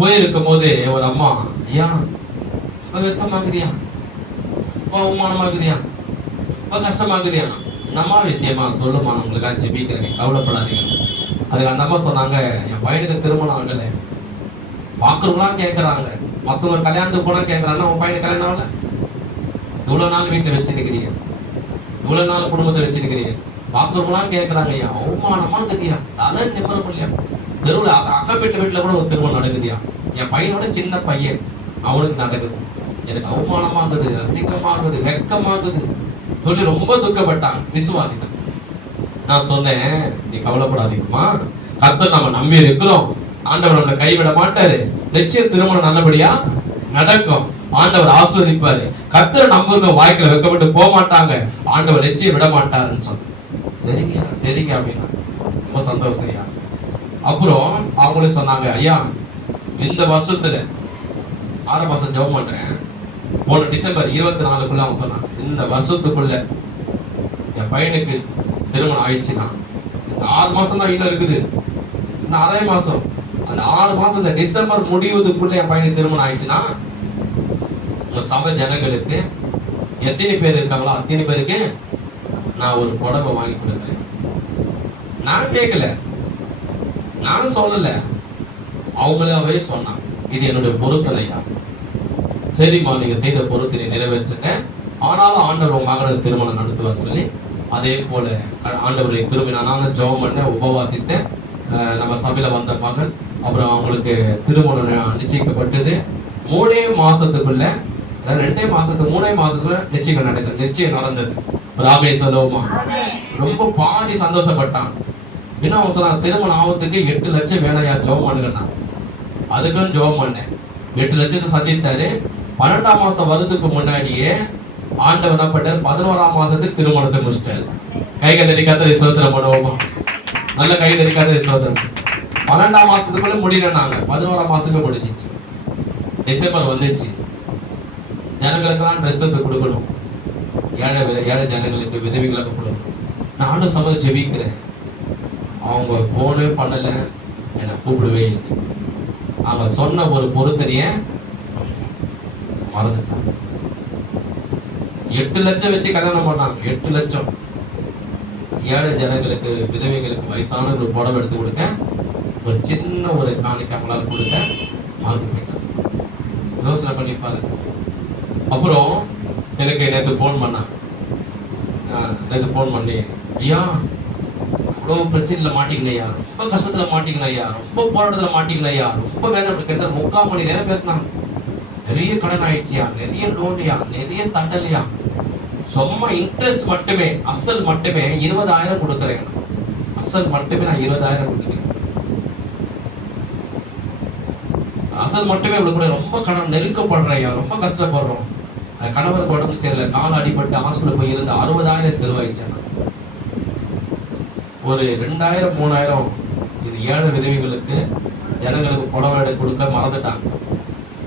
போயிருக்கும் போது ஒரு அம்மா, ஐயா ரொம்ப வெக்கமாக்குறியா, ரொம்ப அவமானமாக்குறியா, ரொம்ப கஷ்டமாக்குறியா, என்னம்மா விஷயமா சொல்லுமா, உங்களுக்காக ஜெபிக்கிறேன், கவலைப்படாதீங்க. அதுக்கு அந்த அம்மா சொன்னாங்க, என் பையனுக்கு திருமணம் ஆகலை, பார்க்குறவங்களாம் கேட்குறாங்க, மற்றவங்க கல்யாணத்துக்கு போனால் கேட்குறாங்கன்னா, உன் பையனுக்கு கல்யாணம் ஆகலை, இவ்வளோ நாள் வீட்டில் வச்சுருக்கிறீங்க, இவ்வளோ நாள் குடும்பத்தை வச்சுருக்கிறீங்க, பார்க்குறவங்களாம் கேட்குறாங்க, ஐயா அவமானமா இருக்குதியா, தலை நிம்மரம் இல்லையா, தெருவில் அக்கா வீட்டில் கூட ஒரு திருமணம் நடக்குதியா, என் பையனோட சின்ன பையன் அவனுக்கு நடக்குது, எனக்கு அவமானமாகுது, அசிங்கமாகுது, வெக்கமாகுது சொல்லி ரொம்ப துக்கப்பட்டான். விசுவாசிகள். நான் சொன்னேன், நீ கவலைப்படாதீங்கம்மா, கர்த்தர் நம்ம நம்பி இருக்கிறோம், ஆண்டவர் நம்மளை கைவிட மாட்டாரு, நிச்சயம் திருமணம் நல்லபடியா நடக்கும், ஆண்டவர் ஆசீர்வதிப்பாரு, கர்த்தர் நம்புறவங்க வாய்க்குல வைக்கப்பட்டு போக மாட்டாங்க, ஆண்டவர் நிச்சயம் விட மாட்டாருன்னு சொன்னேன். சரிங்க சரிங்க அப்படின்னா ரொம்ப சந்தோஷம் ஐயா. அப்புறம் அவங்களே சொன்னாங்க, ஐயா இந்த வருஷத்துல 6 மாசம் ஜெபம் பண்றேன், போன டிசம்பர் 24 அவங்க சொன்னாங்க, இந்த வருஷத்துக்குள்ள என் பையனுக்கு திருமணம் ஆயிடுச்சுன்னா, இந்த 6 மாசம் தான் இன்னும் இருக்குது, இன்னும் 1/2 மாசம், அந்த 6 மாசம் இந்த டிசம்பர் முடிவதுக்குள்ள என் பையனுக்கு திருமணம் ஆயிடுச்சுன்னா, உங்க சபை ஜனங்களுக்கு எத்தனை பேர் இருக்காங்களோ அத்தனை பேருக்கு நான் ஒரு புடவை வாங்கி கொடுக்குறேன். நான் கேட்கல, நான் சொல்லல, அவங்களாவே சொன்னான், இது என்னுடைய பொருத்தனையா. சரிம்மா, நீங்க செய்த பொருத்தனை நிறைவேற்றுங்க, ஆனாலும் ஆண்டவர் உங்க மகனுக்கு திருமணம் நடத்துவார் சொல்லி, அதே போல ஆண்டவரை திரும்பி நானும் ஜெபம் பண்ண உபவாசித்தேன். நம்ம சபையில வந்த மகன் அப்புறம் அவங்களுக்கு திருமணம் நிச்சயிக்கப்பட்டது. 3 மாசத்துக்குள்ள 2 மாசத்துக்கு 3 மாசத்துக்குள்ள நிச்சயம் நடந்தது. ராமே சொல்லுவோமா. ரொம்ப பாதி சந்தோஷப்பட்டான். என்ன அவன் சொன்னான், திருமணம் ஆவதுக்கு 8 லட்சம் வேலையா ஜெபம் பண்ணுங்கண்ணா. அதுக்குன்னு ஜெபம் பண்ணேன். 8 லட்சத்தை சந்தித்தாரு. 12ஆம் மாசம் வரதுக்கு முன்னாடியே ஆண்டவர் என்ன பண்ணார், 11ஆம் மாசத்துக்கு திருமணத்தை முடிச்சிட்டாரு. கை தட்டி கர்த்தரை ஸ்தோத்திரம் பண்ணுவோமா? நல்ல கை தட்டி கர்த்தரை ஸ்தோத்திரம். 12ஆம் மாசத்துக்குள்ள முடியலன்னாங்க, 11ஆம் மாசமே முடிஞ்சிச்சு. டிசம்பர் வந்துச்சு. ஜனங்களுக்கெல்லாம் ட்ரெஸ் எடுத்து கொடுக்கணும், ஏழை ஜனங்களுக்கு, விதவிகளுக்கு கொடுக்கணும். நானும் சபை ஜெபிக்கிறேன். அவங்க போனே பண்ணல, என்னை கூப்பிடவே இல்லை. அவங்க சொன்ன ஒரு பொருத்தனைய மறந்துட்டாங்க. 8 லட்சம் வச்சு கல்யாணம் பண்ணாங்க. 8 லட்சம். ஏழை ஜனங்களுக்கு, விதவைகளுக்கு, வயசான ஒரு புடவை எடுத்து கொடுக்க, ஒரு சின்ன ஒரு காணிக்கை அவங்களால கொடுக்க மறந்து போயிட்டாங்க. யோசனை பண்ணி பாருங்க. அப்புறம் எனக்கு நேற்று ஃபோன் பண்ணாங்க. நேற்று ஃபோன் பண்ணி, ஐயா அவ்வளோ பிரச்சனையில் மாட்டிக்கல ஐயா, ரொம்ப கஷ்டத்தில் மாட்டிக்கல ஐயா, ரொம்ப போராட்டத்தில் மாட்டிக்கல ஐயா, ரொம்ப வேதனை. கிட்டத்தட்ட 3/4 மணி நேரம் பேசினாங்க. நிறைய கடன் ஆயிடுச்சியா, நிறைய லோன்லையா, நிறைய தண்டலையா, சும்மா இன்ட்ரெஸ்ட் மட்டுமே, அசல் மட்டுமே 20,000 கொடுக்குறேன். அசல் மட்டுமே நான் 20,000 கொடுக்குறேன். அசல் மட்டுமே இவ்வளவு கூட. ரொம்ப கடன், நெருக்கப்படுறையா, ரொம்ப கஷ்டப்படுறோம். கணவருக்கு உடம்பு சரியில்லை, கால் அடிபட்டு ஹாஸ்பிட்டல் போய் இருந்து 60,000 செலவாயிடுச்சேன். ஒரு 2,000 3,000 இது ஏழை விதவிகளுக்கு, ஜனங்களுக்கு புடவை கொடுக்க மறந்துட்டாங்க.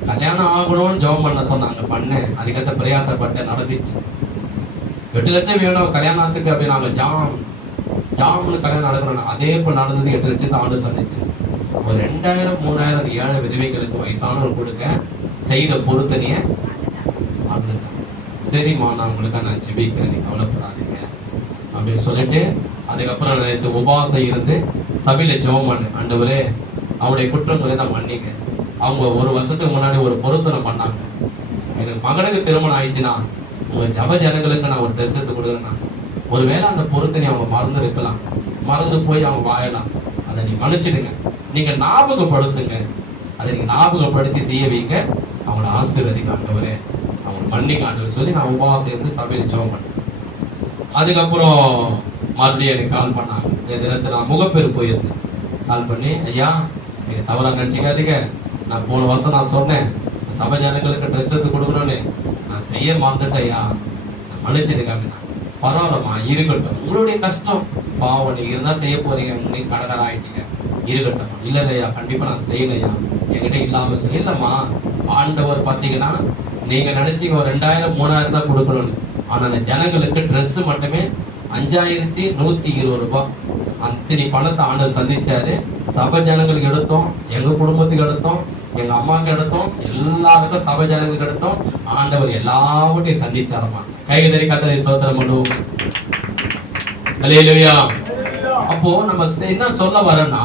கல்யாணம் ஆகணும்னு ஜெபம் பண்ண சொன்னாங்க, பண்ணேன். அதுக்கேற்ற பிரயாசப்பட்டேன், நடந்துச்சு. 8 லட்சம் வேணும் கல்யாணத்துக்கு அப்படி நாங்கள் ஜாம்னு கல்யாணம் நடக்கணும். அதே போல் நடந்தது. 8 லட்சத்தை ஆண்டு சந்திச்சு. ஒரு 2,000 3,000 ஏழை விதவைகளுக்கு, வயசானவர் கொடுக்க செய்த பொருத்தனைய மறந்துட்டாங்க. சரிம்மா, நான் உங்களுக்கு நான் ஜெபிக்கிறேன், நீ கவலைப்படாதீங்க அப்படின்னு சொல்லிட்டு, அதுக்கப்புறம் நேற்று உபவாசம் இருந்து சபையில ஜெபம் பண்ணேன். ஆண்டவரே, அவருடைய குற்றங்களை நான் மன்னிங்க. அவங்க 1 வருஷத்துக்கு முன்னாடி ஒரு பொருத்தனை பண்ணாங்க. எனக்கு மகனுக்கு திருமணம் ஆயிடுச்சுன்னா உங்க ஜப ஜனங்களுக்கு நான் ஒரு ட்ரெஸ் எடுத்து கொடுக்குறேன்னா, ஒருவேளை அந்த பொருத்தனை அவங்க மறந்து இருக்கலாம், மறந்து போய் அவங்க வாயலாம். அதை நீ மன்னிச்சிடுங்க, நீங்க ஞாபகப்படுத்துங்க. அதை நீங்க ஞாபகப்படுத்தி செய்ய வைங்க. அவங்கள ஆசீர்வதிங்க ஆண்டவரே, அவங்க மன்னிங்க ஆண்டவர் சொல்லி நான் உபவாசம் இருந்து சபையில் ஜெபம் பண்ணேன். அதுக்கப்புறம் மறுபடியும் எனக்கு கால் பண்ணாங்க. இந்த தினத்தை நான் முகப்பேறு போயிருந்தேன். கால் பண்ணி, ஐயா நீங்கள் தவறாக நினச்சிக்காதீங்க, நான் போன வருஷம் நான் சொன்னேன் சபை ஜனங்களுக்கு ட்ரெஸ் எடுத்து கொடுக்கணும்னு, நான் செய்ய மறந்துட்டேன் ஐயா, நான் மன்னிச்சிடுங்க அப்படின்னா. பரவாயில்லம்மா, இருக்கட்டும், உங்களுடைய கஷ்டம், பாவம், நீங்கள் இருந்தால் செய்ய போறீங்க, உங்களுக்கு கடகராக ஆகிட்டீங்க, இருக்கட்டும். இல்லை இல்லையா, கண்டிப்பாக நான் செய்யலையா, என்கிட்ட இல்லாமல் சொல்ல. இல்லைம்மா, ஆண்டவர் பார்த்தீங்கன்னா நீங்கள் நினச்சிங்க ஒரு 2,000 3,000 தான் கொடுக்கணும்னு. ஆனால் அந்த ஜனங்களுக்கு ட்ரெஸ்ஸு மட்டுமே 5,120 ரூபாய். அத்தனை பணத்தை ஆண்டவர் சந்திச்சாரு. சபை ஜனங்களுக்கு எடுத்தோம், எங்க குடும்பத்துக்கு எடுத்தோம், எங்க அம்மாவுக்கு எடுத்தோம், எல்லாருக்கும் சபை ஜனங்களுக்கு எடுத்தோம். ஆண்டவர் எல்லாவற்றையும் சந்திச்சாரமா. கைதறி கத்தரை சோதனை பண்ணுவோம். அல்லேலூயா. அப்போ நம்ம என்ன சொல்ல வரேன்னா,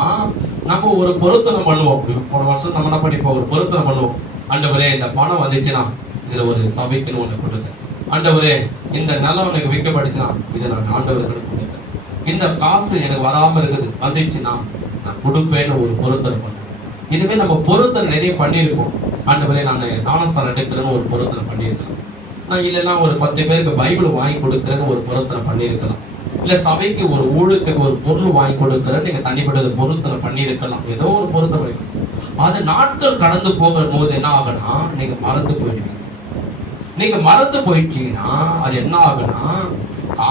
நம்ம ஒரு பொருத்தனை பண்ணுவோம். போன வருஷம் நம்ம என்ன பண்ணிப்போம், ஒரு பொருத்தனை பண்ணுவோம். ஆண்டவரே, இந்த பணம் வந்துச்சுன்னா இதுல ஒரு சபைக்குன்னு ஒண்ணு கொடுங்க. ஆண்டவரே, இந்த நிலம் எனக்கு விற்கப்படுச்சுன்னா இதை நான் ஆண்டவருக்கு கொடுக்க. இந்த காசு எனக்கு வராம இருக்குது, வந்துச்சுன்னா நான் கொடுப்பேன்னு ஒரு பொருத்தனை பண்ணுவேன். இதுவே நம்ம பொருத்தனை நிறைய பண்ணியிருக்கோம். ஆண்டவரே, நான் ஞானஸ்தானம் எடுக்கிறேன்னு ஒரு பொருத்தனை பண்ணியிருக்கலாம். நான் இல்லைன்னா ஒரு 10 பேருக்கு பைபிள் வாங்கி கொடுக்குறேன்னு ஒரு பொருத்தனை பண்ணியிருக்கலாம். இல்லை சபைக்கு ஒரு ஊழியத்துக்கு ஒரு பொருள் வாங்கி கொடுக்குறேன்னு நீங்கள் தனிப்பட்ட பொருத்தனை பண்ணியிருக்கலாம். ஏதோ ஒரு பொருத்தனை பண்ணிருக்கலாம். அது நாட்கள் கடந்து போகும்போது என்ன ஆகுனா, நீங்க மறந்து போயிடுவீங்க. நீங்க மறந்து போயிட்டீங்கன்னா அது என்ன ஆகுனா,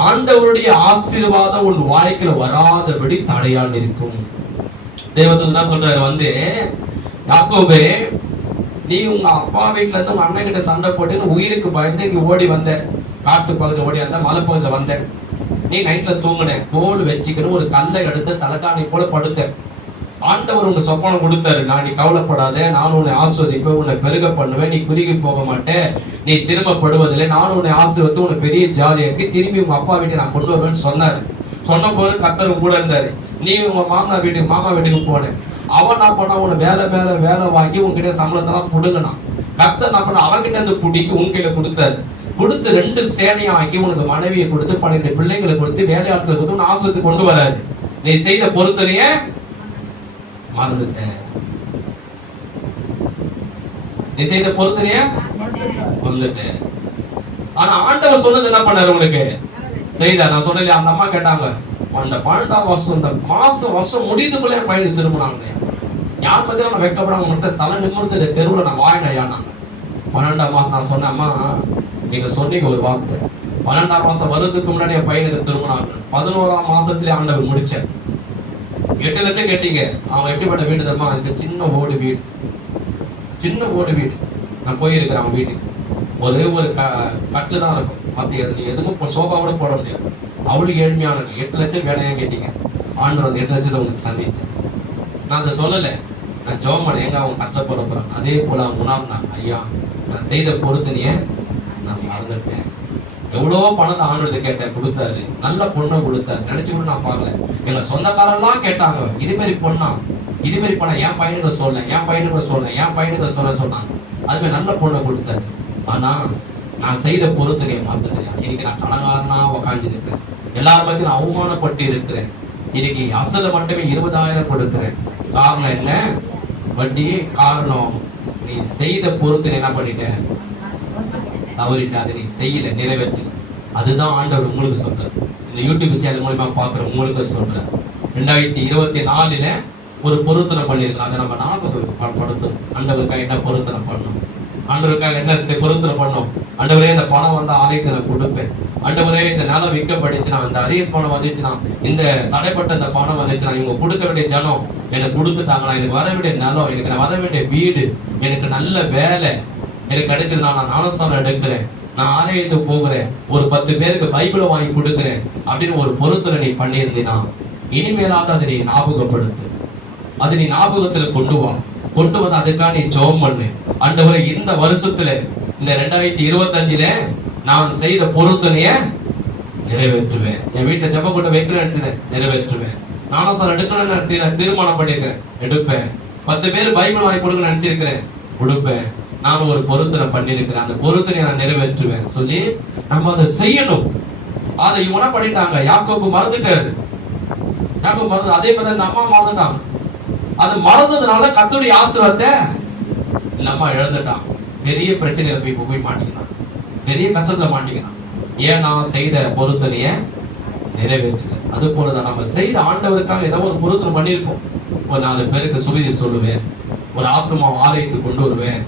ஆண்டவருடைய ஆசீர்வாதம் உன் வாழ்க்கையில வராதபடி தடையால் இருக்கும். தேவதூதன் தான் சொல்றாரு, யாக்கோபே, நீ உங்க அப்பா வீட்டுல இருந்து உங்க அண்ணன் கிட்ட சண்டை போட்டு உயிருக்கு பயந்து இங்க ஓடி வந்த, காட்டு பகுதியில் ஓடி வந்த, மலை பகுதியில் வந்த. நீ நைட்ல தூங்குன, தோல் வச்சுக்கணும், ஒரு கல்லை எடுத்து தலைக்காணி போல படுத்த. ஆண்டவர் உங்க சொப்பனம் கொடுத்தாரு, நான் நீ கவலைப்படாத, நான் உன்னை ஆஸ்வதிப்பேன், உன்னை பெருக பண்ணுவேன், நீ குறுகி போக மாட்டேன், நீ சிரமப்படுவதில்லை, நான் உன்னை ஆசீர்வதித்து உன்னை பெரிய ஜாலியாக்கி திரும்பி உங்க அப்பா வீட்டை நான் கொண்டு வருவேன்னு சொன்னாரு. சொன்ன போது கர்த்தர் கூட இருந்தாரு. நீ உங்க மாமா வீட்டுக்கு போன, அவன் நான் பண்ணா உன்னை வேலை மேல வேலை வாங்கி உங்ககிட்ட சம்பளத்தெல்லாம் புடுங்கினான். கர்த்தர் நான் பண்ண அவன்கிட்ட இருந்து பிடிக்கி உங்ககிட்ட கொடுத்தாரு. கொடுத்து 2 சேனையை ஆக்கி உனக்கு மனைவியை கொடுத்து 12 பிள்ளைங்களை கொடுத்து வேலையாட்களை கொடுத்து உன் ஆசிரியத்தை கொண்டு வராரு. நீ செய்த பொருத்தனைய மறந்துட்ட. நீ செய்த பொருத்தனைய மறந்துட்ட. ஆனா ஆண்டவர் சொன்னது என்ன பண்ணாரு உனக்கு செய்தார். நான் சொன்னேன், அந்த அம்மா கேட்டாங்க, அந்த 12ஆம் வருஷம் இந்த வருஷம் முடியுதுக்குள்ளே என் பையனுக்கு திரும்பினாங்க. யார் பத்தி நான் வைக்கப்படாம தலை நிமிர்ந்து தெருவில் நான் வாயினா. 12ஆம் மாசம் நான் சொன்னேன், அம்மா நீங்க சொன்னீங்க ஒரு வார்த்தை, 12ஆம் மாசம் வருதுக்கு முன்னாடி என் பையனுக்கு திருமணம் ஆகணும். 11ஆம் மாசத்துலயே ஆண்டவர் முடிச்சார். 8 லட்சம் கேட்டீங்க. அவன் எப்படிப்பட்ட வீடு தெரியுமா? இந்த சின்ன ஓடு வீடு, சின்ன ஓடு வீடு. நான் போயிருக்கிறேன் அவன் வீட்டுக்கு. ஒரே ஒரு கட்டில் தான் இருக்கும், மற்ற எதுவும் சோபா கூட போட முடியாது. அவளுக்கு ஏழ்மையானது. 8 லட்சம் வேலையா கேட்டீங்க. ஆண்டவர் அந்த 8 லட்சத்தை உங்களுக்கு சந்திச்சேன். நான் அதை சொல்லலை, நான் ஜெபம் பண்ண எங்க அவன் கஷ்டப்பட போறான். அதே போல அவன் உணர்ந்தான், ஐயா நான் செய்த பொறுத்தனைய நான் மறந்துட்டேன். எவ்வளோ பணத்தை ஆண்டவர்கிட்ட கேட்டேன், கொடுத்தாரு. நல்ல பொண்ணை கொடுத்தாரு. நினைச்சு கூட நான் பார்க்கல. எங்க சொந்தக்காரெல்லாம் கேட்டாங்க, இது மாதிரி பொண்ணா, இது மாதிரி பொண்ணா, என் பையனுக்கு சொல்ல, என் பையனுக்கு சொல்ல, என் பையனுக்கு சொல்ல சொன்னாங்க. அதுமாதிரி நல்ல பொண்ணை கொடுத்தாரு. ஆனா நான் செய்த பொறுத்தனையை மறந்துட்டேன். இன்னைக்கு நான் கடங்காரனா உக்காந்துருக்கிறேன். எல்லாரும் பத்தி நான் அவமானப்பட்டு இருக்கிறேன். இன்னைக்கு அசல மட்டுமே 20,000 கொடுக்கிறேன். காரணம் என்ன? வட்டி. காரணம் நீ செய்த பொறுத்தனை என்ன பண்ணிட்ட? தவறிட்ட. அதை நீ செய்யல, நிறைவேற்று. அதுதான் ஆண்டவர் உங்களுக்கு சொல்றார். இந்த யூடியூப் சேனல் மூலமா பாக்குற உங்களுக்கு சொல்றார். 2024 ஒரு பொருத்தனை பண்ணிருக்கோம். அதை நம்ம ஞாபகப்படுத்தணும். ஆண்டவருக்காக என்ன பொருத்தனை பண்ணணும், ஆண்டவருக்காக என்ன பொருத்தனை பண்ணணும். ஆண்டவரே இந்த பணம் வந்து ஆலயத்தை நான் கொடுப்பேன். ஆண்டவரே இந்த நிலம் விற்கப்பட்டுச்சுன்னா, இந்த அரியஸ் பணம் வந்துச்சுன்னா, இந்த தடைப்பட்ட இந்த பணம் வந்துச்சுன்னா, இவங்க கொடுக்க வேண்டிய ஜனம் எனக்கு கொடுத்துட்டாங்கன்னா, எனக்கு வர வேண்டிய நிலம், எனக்கு நான் வர வேண்டிய வீடு, எனக்கு நல்ல வேலை எனக்கு கிடைச்சதுன்னா நான் ஞானஸ்தானம் எடுக்கிறேன், நான் ஆலயத்துக்கு போகிறேன், ஒரு 10 பேருக்கு பைபிளை வாங்கி கொடுக்குறேன் அப்படின்னு ஒரு பொருத்தனை நீ பண்ணியிருந்தீன்னா, இனிமேலாவது அதை நீ ஞாபகப்படுத்து. அதை நீ ஞாபகத்துல கொண்டு வா. கொண்டு வந்து அதுக்காக நீ ஜெபம் பண்ணு. ஆண்டவரே இந்த வருஷத்துல, இந்த 2025 நான் செய்த பொருத்தனைய நிறைவேற்றுவேன். என் வீட்டுல ஜெப கூட்டம் வைக்கணும்னு நினைச்சேன், நிறைவேற்றுவேன். ஞானஸ்தானம் எடுக்கணும்னு தீர்மானம் பண்ணிருக்கேன், எடுப்பேன். 10 பேர் பைபிள் வாங்கி கொடுக்க நினைச்சிருக்கிறேன், கொடுப்பேன். நான் ஒரு பொருத்தனை பண்ணிருக்கிறேன், அந்த பொருத்தனை நான் நிறைவேற்றுவேன் சொல்லி நம்ம அதை செய்யணும். அதை இவனா பண்ணிட்டாங்க. யாக்கோபு மறந்துட்டாரு. யாக்கோபு மறந்து, அதே மாதிரி அந்த அம்மா மறந்துட்டாங்க. அது மறந்ததுனால கர்த்தருடைய ஆசீர்வாதத்தை இந்த அம்மா இழந்துட்டான். பெரிய பிரச்சனையில போய் மாட்டிக்கினான், பெரிய கஷ்டத்துல மாட்டிக்கினான். ஏன் நான் செய்த பொருத்தனைய நிறைவேற்றல. அது போலதான் நம்ம செய்த ஆண்டவருக்காக ஏதாவது ஒரு பொருத்தனை பண்ணியிருப்போம். ஒரு 4 பேருக்கு சுவிதி சொல்லுவேன், ஒரு ஆத்மா ஆலயத்துக்கு கொண்டு வருவேன்,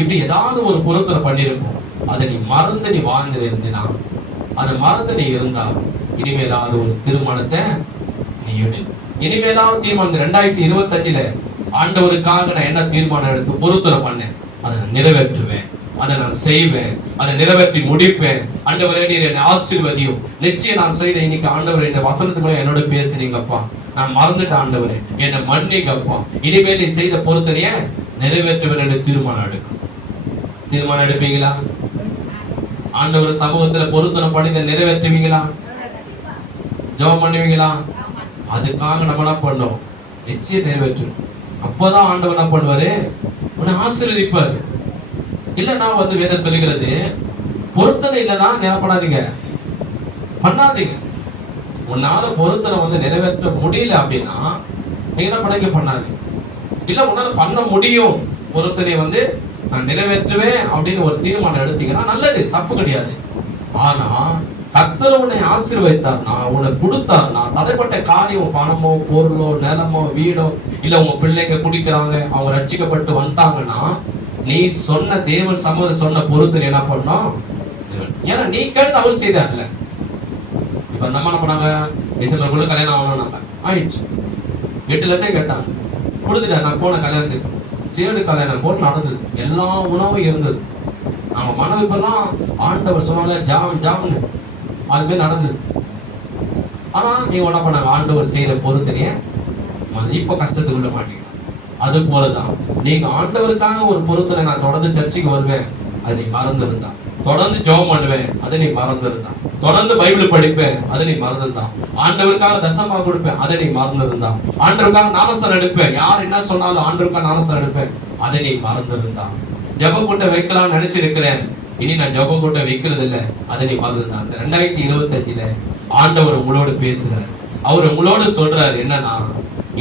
இப்படி ஏதாவது ஒரு பொருத்தனை பண்ணியிருப்போம். அதை நீ மறந்து நீ வாழ்ந்து இருந்தினா, அதை மறந்து நீ இருந்தா, இனிமேலாவது ஒரு தீர்மானத்தை நீ எடு. இனிமேலாவது தீர்மானம் 2025 ஆண்டவருக்காக நான் என்ன தீர்மானம் எடுத்து பொருத்தனை பண்ணேன், அதை நான் நிறைவேற்றுவேன், அதை நான் செய்வேன், அதை நிறைவேற்றி முடிப்பேன். ஆண்டவரே நீர் என்னை ஆசீர்வதியும். நிச்சயம் நான் செய்த இன்னைக்கு ஆண்டவர் இந்த வசனத்துக்கு மூலம் என்னோட பேசுனீங்கப்பா, நான் மறந்துட்டேன் ஆண்டவரே, என்னை மன்னிங்கப்பா, இனிமேல் நீ செய்த பொருத்தனைய நிறைவேற்றுவேன் என்று தீர்மானம் எடுக்கும். தீர்மானம் எடுப்பீங்களா? ஆண்டவர் சமூகத்துல பொருத்தனை பண்ணி நிறைவேற்றுவீங்களா? ஜெபம் பண்ணுவீங்களா? அதுக்காக நம்ம என்ன பண்ணோம்? நிச்சயம் நிறைவேற்றணும். அப்பதான் ஆண்டவர் என்ன பண்ணுவாரு? உன்னை ஆசீர்வதிப்பாரு. இல்லைன்னா வந்து வேதம் சொல்லுகிறது, பொருத்தனை இல்லைன்னா நினைப்படாதீங்க, பண்ணாதீங்க. உன்னால பொருத்தனை வந்து நிறைவேற்ற முடியல அப்படின்னா நீங்க என்ன பண்ணாதீங்க, பண்ணாதீங்க. இல்ல உன்னால பண்ண முடியும், பொருத்தனை வந்து நான் நிறைவேற்றுவேன் அப்படின்னு ஒரு தீர்மானம் எடுத்தீங்கன்னா நல்லது, தப்பு கிடையாது. ஆனா கர்த்தர் உன்னை ஆசீர்வதித்தார்னா, உன்னை கொடுத்தார்னா, தடைப்பட்ட காரியம், பணமோ பொருளோ நிலமோ வீடோ, இல்ல உங்க பிள்ளைங்க குடிக்கிறாங்க, அவங்க ரட்சிக்கப்பட்டு வந்துட்டாங்கன்னா, நீ சொன்ன தேவன் சொன்ன பொருத்தனை என்ன பண்ணோம்? ஏன்னா நீ கேட்டு அவர் செய்தார்ல. இப்ப நம்ம என்ன பண்ணாங்க? டிசம்பருக்குள்ள கல்யாணம் ஆகணும், ஆயிடுச்சு. 8 லட்சம் கேட்டாங்க, கொடுத்துட்டேன். நான் போன கல்யாணத்துக்கு சேடு கல்யாணம் போட்டு நடந்தது, எல்லா உணவும் இருந்தது. நம்ம மனவிப்பெல்லாம் ஆண்டவர் சொன்னால ஜாமுன்னு அதுமாரி நடந்தது. ஆனா நீங்க என்ன பண்ணாங்க? ஆண்டவர் செய்த பொருத்தனைய இப்ப கஷ்டத்துக்குள்ள மாட்டீங்க. அது போலதான் நீங்க ஆண்டவருக்காக ஒரு பொருத்தனை, நான் தொடர்ந்து சர்ச்சைக்கு வருவேன், அது நீ மறந்துருந்தா, தொடர்ந்து ஜெபம் பண்ணுவேன், அதை நீ மறந்துருந்தா, தொடர்ந்து பைபிள் படிப்பேன், அதை நீ மறந்துருந்தா, ஆண்டவருக்காக தசமா கொடுப்பேன், அதை நீ மறந்துருந்தா, ஆண்டவருக்காக ஞானஸ்தானம் எடுப்பேன், யார் என்ன சொன்னாலும் ஆண்டவருக்காக ஞானஸ்தானம் எடுப்பேன், அதை நீ மறந்துருந்தா, ஜெப கூட்டம் வைக்கலாம்னு நினைச்சிருக்கிறேன், இனி நான் ஜெப கூட்டம் வைக்கிறது இல்லை, அதை நீ மறந்துருந்தா. 2025 ஆண்டவர் உங்களோடு பேசுறாரு. அவர் உங்களோடு சொல்றாரு என்னன்னா,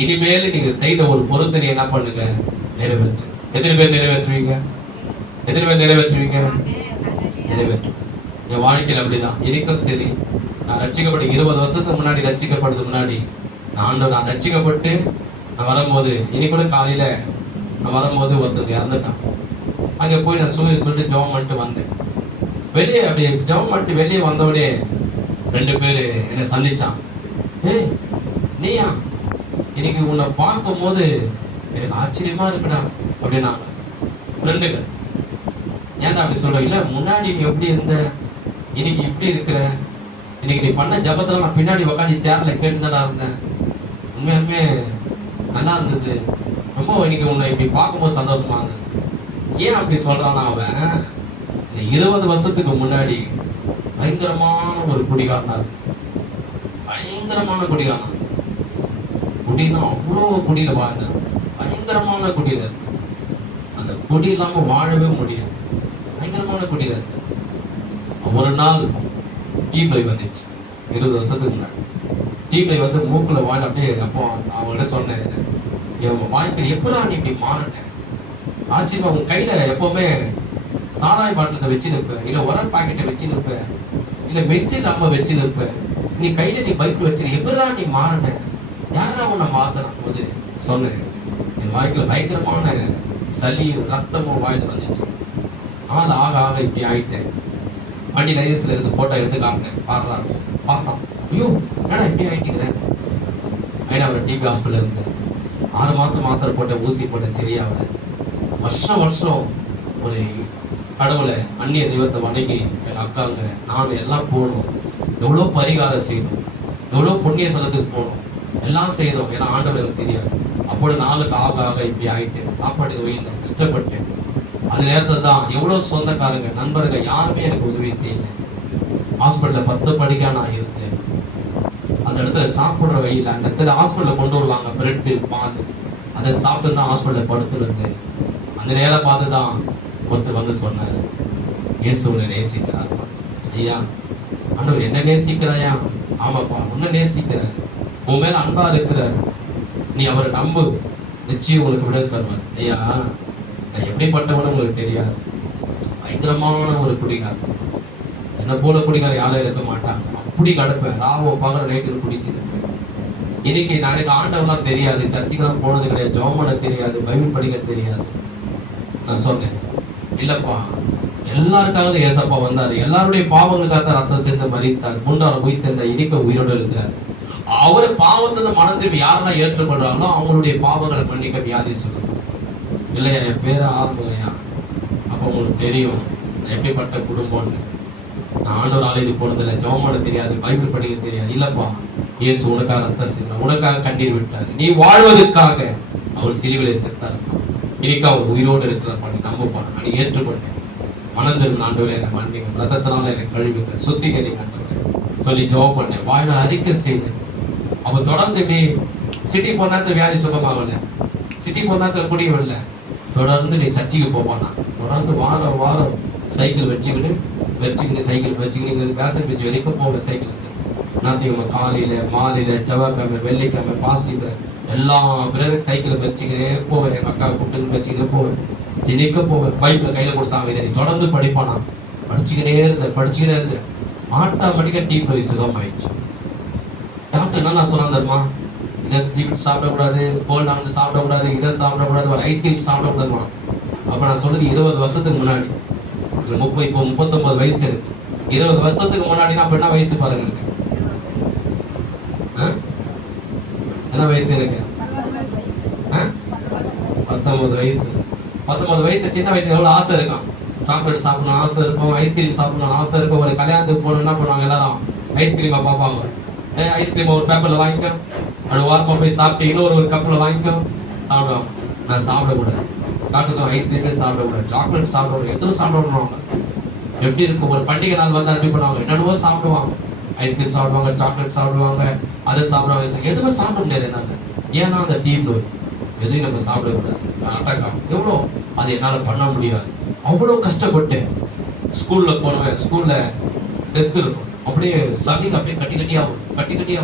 இனிமேல் நீங்க செய்த ஒரு பொருத்தனை என்ன பண்ணுங்க? நிறைவேற்று. எத்தனை பேர் நிறைவேற்றுவீங்க? எத்தனை பேர் நிறைவேற்றுவீங்க? நிறைவேற்று. என் வாழ்க்கையில் அப்படிதான் எனக்கும் சரி. நான் ரட்சிக்கப்பட்டு 20 வருஷத்துக்கு முன்னாடி, ரட்சிக்கப்படுறதுக்கு முன்னாடி நான் ரட்சிக்கப்பட்டு நான் வரும்போது, இனி கூட காலையில நான் வரும்போது ஒருத்தர் இறந்துட்டான். அங்கே போய் நான் சொல்லிட்டு ஜெபம் பண்ணிட்டு வந்தேன். வெளியே அப்படியே ஜெபம் பண்ணிட்டு வெளியே வந்தவுடனே 2 பேர் என்னை சந்திச்சான். ஏய் நீயா, இன்னைக்கு உன்னை பார்க்கும் போது எனக்கு ஆச்சரியமா இருக்குடா அப்படின்னாங்க ஃப்ரெண்டுங்க. ஏன்டா அப்படி சொல்ற? இல்லை முன்னாடி நீ எப்படி இருந்த, இன்னைக்கு இப்படி இருக்கிற, இன்னைக்கு நீ பண்ண ஜபத்துல நான் பின்னாடி உக்காந்து சேர்ல கேட்டுதாடா இருந்தேன், உண்மையாலுமே நல்லா இருந்தது, ரொம்ப இன்னைக்கு உன்னை இப்படி பார்க்கும்போது சந்தோஷமா இருந்தது. ஏன் அப்படி சொல்றான்னா, அவன் இந்த 20 வருஷத்துக்கு முன்னாடி பயங்கரமான ஒரு குடிகாரனா இருக்கு. பயங்கரமான குடிகாரன். குடினா அவ்வளோ குடியில வாழ்ந்த, பயங்கரமான குடியில இருக்கு. அந்த குடி இல்லாம வாழவே முடியாது. பயங்கரமான குடியில இருக்கு. ஒரு நாள் டீப்ளை வந்துச்சு 20 வருஷத்துக்கு முன்னாடி. டீப்ளை வந்து மூக்குல வாழ அப்படியே. அப்போ அவங்கள்ட்ட சொன்னேன், என் வாழ்க்கையில் எப்படா நீ இப்படி மாறினேன், ஆச்சரியமா உன் கையில எப்பவுமே சாராய பாட்டிலத்தை வச்சு நிற்ப, இல்லை உரல் பாக்கெட்டை வச்சு நிற்ப, இல்லை மெத்தில் அம்மா வச்சு நிற்ப, நீ கையில நீ பைக் வச்சு எப்படா நீ மாறின, யாரா உன்னை மாத்தின போது சொன்னேன். என் வாழ்க்கையில் பயங்கரமான சளி ரத்தமும் வாயில வந்துச்சு. ஆள் ஆக ஆக இப்படி ஆயிட்டேன். வண்டி லைசன்ஸ்ல இருந்து போட்டோ எடுத்து காமிட்டேன். பாடுறாங்க பார்த்தான். ஐயோ ஏடா இப்படி ஆயிட்டீங்க. ஐயா அவர் டிபி ஹாஸ்பிட்டல் இருந்து 6 மாசம் மாத்திரை போட்ட, ஊசி போட்ட, சரியாகல. வருஷம் ஒரு கடவுளை அந்நிய தெய்வத்தை வணங்கி எங்கள் அக்காங்க நான் எல்லாம் போகணும், எவ்வளோ பரிகாரம் செய்யணும், எவ்வளோ புண்ணிய ஸ்தலத்துக்கு போகணும், எல்லாம் செய்தோம். ஏன்னா ஆண்டவர் எனக்கு தெரியாது. அப்பொழுது நாளுக்கு ஆக ஆக இப்படி ஆயிட்டேன். சாப்பாடு வெயில கஷ்டப்பட்டேன். அந்த நேரத்தில் தான் எவ்வளோ சொந்தக்காரங்க நண்பர்கள் யாருமே எனக்கு உதவி செய்யலை. ஹாஸ்பிட்டலில் 10 படிக்கா நான் இருந்தேன். அந்த இடத்துல சாப்பிட்ற வெயில், அந்த இடத்துல ஹாஸ்பிட்டலில் கொண்டு வருவாங்க பிரெட்டு பால், அதை சாப்பிட்டு தான் ஹாஸ்பிட்டலில் படுத்துருந்தேன். அந்த நேரம் பார்த்து தான் ஒருத்தர் வந்து சொன்னார், இயேசுவை நேசிக்கிறார். ஐயா ஆண்டவர் என்ன நேசிக்கிறாயா? ஆமாப்பா உன்னை நேசிக்கிறார், உன் மேல அன்பா இருக்கிறார், நீ அவரை நம்பு, நிச்சயம் உங்களுக்கு விட தருவார். ஐயா நான் எப்படிப்பட்டவனு உங்களுக்கு தெரியாது. பயங்கரமான ஒரு குடிகார். என்னை போல குடிகார யாரும் இருக்க மாட்டாங்க. அப்படி கிடப்பேன். ராவோ பகல நைட்டு குடிச்சிருப்பேன். இன்னைக்கு எனக்கு ஆண்டவெல்லாம் தெரியாது, சர்ச்சுக்கெல்லாம் போனது கிடையாது, ஜெபம் பண்ண தெரியாது, பைபிள் படிக்க தெரியாது. நான் சொன்னேன், இல்லப்பா எல்லாருக்காக ஏசப்பா வந்தாரு, எல்லாருடைய பாவங்களுக்காக ரத்தம் சேர்ந்து மறித்தார், 3ஆம் உயிர்த்தெழுந்த இனிக்க உயிரோடு இருக்கிறார். அவரு பாவத்துல மனதில் யாரெல்லாம் ஏற்றுக்கொள்றாங்களோ அவங்களுடைய பாவங்களை மன்னிக்க வியாதி சொல்லுங்க. இல்லையா என் பேரை ஆரம்பையா, அப்போ உங்களுக்கு தெரியும் எப்படிப்பட்ட குடும்பம்னு. நான் ஆண்டவர் ஆலயத்துக்கு போனதில்லை, ஜெபம் பண்ண தெரியாது, பைபிள் படிக்க தெரியாது. இல்லப்பா இயேசு உனக்காக ரத்தம் சிந்தார், உனக்காக கண்ணீர் விட்டார், நீ வாழ்வதற்காக அவர் சிலுவையிலே செத்தார். இன்னைக்கு அவர் உயிரோடு இருக்கிறப்பா, நீ நம்பப்பான், நான் ஏற்றுக்கொண்டேன். மனதில் ஆண்டவரே என்னை மன்னிங்க, ரத்தத்தினால என்னை கழுவுங்க, சுத்திகரிங்க ஆண்டவரே சொல்லி ஜெபம் பண்ணேன். வாழ்நாள் அறிக்கை செய்தேன். அப்போ தொடர்ந்து இப்படி சிட்டி போனாத்துல வியாதி சுகமாகல, சிட்டி போனாத்துல குடிவில்லை. தொடர்ந்து நீ சர்ச்சுக்கு போவானா, தொடர்ந்து வாரம் சைக்கிள் வச்சுக்கிட்டு சைக்கிள் வச்சுக்கிட்டு பேசன் பீச் வரைக்கும் போக சைக்கிளுக்கு. ஞாயிற்றுக்கிழமை காலையில் மாலையில் செவ்வாய்க்கிழமை வெள்ளிக்கிழமை பாசிட்டிவ் எல்லா பிறகு சைக்கிளை வச்சுக்கிட்டே போவேன். எங்கள் அக்கா கூப்பிட்டு வச்சுக்கிட்டே போவேன், ஜெனிக்க போவேன். பைப்பில் கையில் கொடுத்தாங்க, இதை நீ தொடர்ந்து படிப்பானா. படிச்சுக்கிட்டே இருந்தேன். ஆட்டோமேட்டிக்காக டீ போய் சுகமாயிடுச்சு. டாக்டர் என்ன நான் சொன்னா தருமா, இதை ஸ்வீட் சாப்பிடக்கூடாது, கோல்ட் ஆனது சாப்பிடக்கூடாது, இதை சாப்பிடக்கூடாது, ஒரு ஐஸ்கிரீம் சாப்பிடக்கூடாதுமா. அப்போ நான் சொல்றது 20 வருஷத்துக்கு முன்னாடி. இப்போ 39 வயசு இருக்கு. 20 வருஷத்துக்கு முன்னாடி நான் என்ன வயசு பாருங்க எனக்கு, என்ன வயசு எனக்கு? 19 வயசு. 19 வயசு சின்ன வயசுல எவ்வளோ ஆசை இருக்கும், சாக்லேட் சாப்பிடணும் ஆசை இருக்கும், ஐஸ்கிரீம் சாப்பிடணும் ஆசை இருக்கும். ஒரு கல்யாணத்துக்கு போகணும் என்ன பண்ணுவாங்க, எல்லாரும் ஐஸ்கிரீமை பார்ப்பாங்க. ஐஸ்கிரீம் ஒரு பேப்பரில் வாங்கிக்கோ, அது வாரமாக போய் சாப்பிட்டு இன்னொரு கப்பில் வாங்கிக்கோ, சாப்பிடுவாங்க. நான் சாப்பிடக்கூடாது. டாக்டர் சொல்லுவாங்க ஐஸ்கிரீமே சாப்பிடக்கூடாது, சாக்லேட் சாப்பிடக்கூடாது, எதுவும் சாப்பிடணுவாங்க. எப்படி இருக்கும், ஒரு பண்டிகை நாள் வந்து அப்படி பண்ணுவாங்க, என்னென்னவோ சாப்பிடுவாங்க. ஐஸ்கிரீம் சாப்பிடுவாங்க, சாக்லேட் சாப்பிடுவாங்க, அதை சாப்பிடுவாங்க, எதுவுமே சாப்பிட முடியாது என்னால. ஏன்னா அந்த டீம் எதையும் நம்ம சாப்பிடக்கூடாது, அட்டாக்கா எவ்வளோ அது என்னால் பண்ண முடியாது. அவ்வளோ கஷ்டப்பட்டேன். ஸ்கூலில் போனவன், ஸ்கூலில் டெஸ்க் இருக்கும், அப்படியே சளி அப்படியே கட்டி கட்டியாக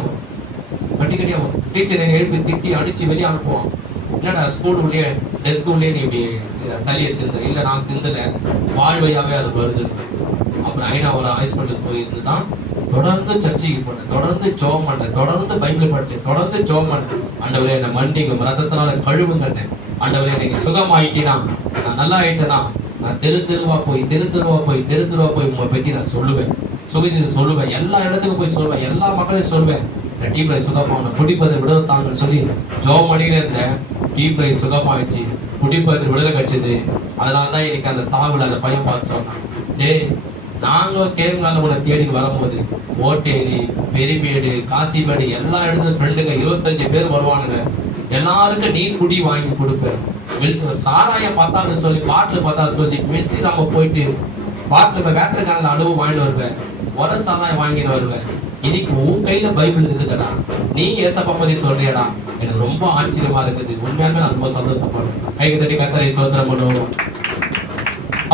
வரும். டீச்சர் என்னை எழுப்பி திட்டி அடித்து வெளியே அனுப்புவான். என்னடா ஸ்கூல் உள்ளே டெஸ்க் உள்ளே நீ இப்படி சளியை சிந்த, இல்லை நான் சிந்தலை, வாழ்வையாகவே அது வருது. அப்புறம் ஐநாவோட ஹாஸ்பிட்டலுக்கு போயிருந்து தான் தொடர்ந்து சர்ச்சைக்கு போனேன், தொடர்ந்து ஜெபம் பண்ணேன், தொடர்ந்து பைபிள் படித்தேன், தொடர்ந்து ஜெபம் பண்ணேன். ஆண்டவரே என்னை மன்னிங்க, ரத்தத்தினால கழுவுங்கன்னேன். ஆண்டவரே என்னை சுகமாயிட்டேனா, நான் நல்லா ஆயிட்டேனா, நான் தெரு தெருவா போய் உங்களை பற்றி நான் சொல்லுவேன், சுவிசேஷம் சொல்லுவேன், எல்லா இடத்துக்கும் போய் சொல்லுவேன், எல்லா மக்களையும் சொல்லுவேன். டீ பிரைஸ் சுகமான குடிப்பதை விடுதலை சொல்லி ஜோம் பண்ணினே இருந்தேன். டீ பிரைஸ் சுகமாயிடுச்சு, குடிப்பது விடுதலை கட்சிது. அதனால தான் இன்னைக்கு அந்த சாவில் அந்த பையன் பார்த்து சொன்னான், டேய் நாங்கள் கேரளாவில் உன்னை தேடிட்டு வரும்போது ஓட்டேரி, பெரிமேடு, காசிமேடு எல்லா இடத்துல ஃப்ரெண்டுங்க 25 பேர் வருவானுங்க. எல்லாருக்கும் நீ குடி வாங்கி கொடுப்பேன், சாராயம் பத்தாது சொல்லி பாட்டில் பத்தாது சொல்லி மில்ட்ரி நம்ம போயிட்டு பாட்டில் வேட்டர் காலையில் அளவு வாங்கிட்டு வருவேன், ஒரு சாராயம் வாங்கிட்டு வருவேன். இன்னைக்கு உன் கையில பைபிள் இருக்குதுடா, நீ ஏசப்பா பத்தி சொல்றியடா. எனக்கு ரொம்ப ஆச்சரியமா இருக்குது, உண்மையாலுமே நான் ரொம்ப சந்தோஷப்படுறேன். கைக்கு தட்டி கர்த்தரை ஸ்தோத்திரம் பண்ணுவோம்.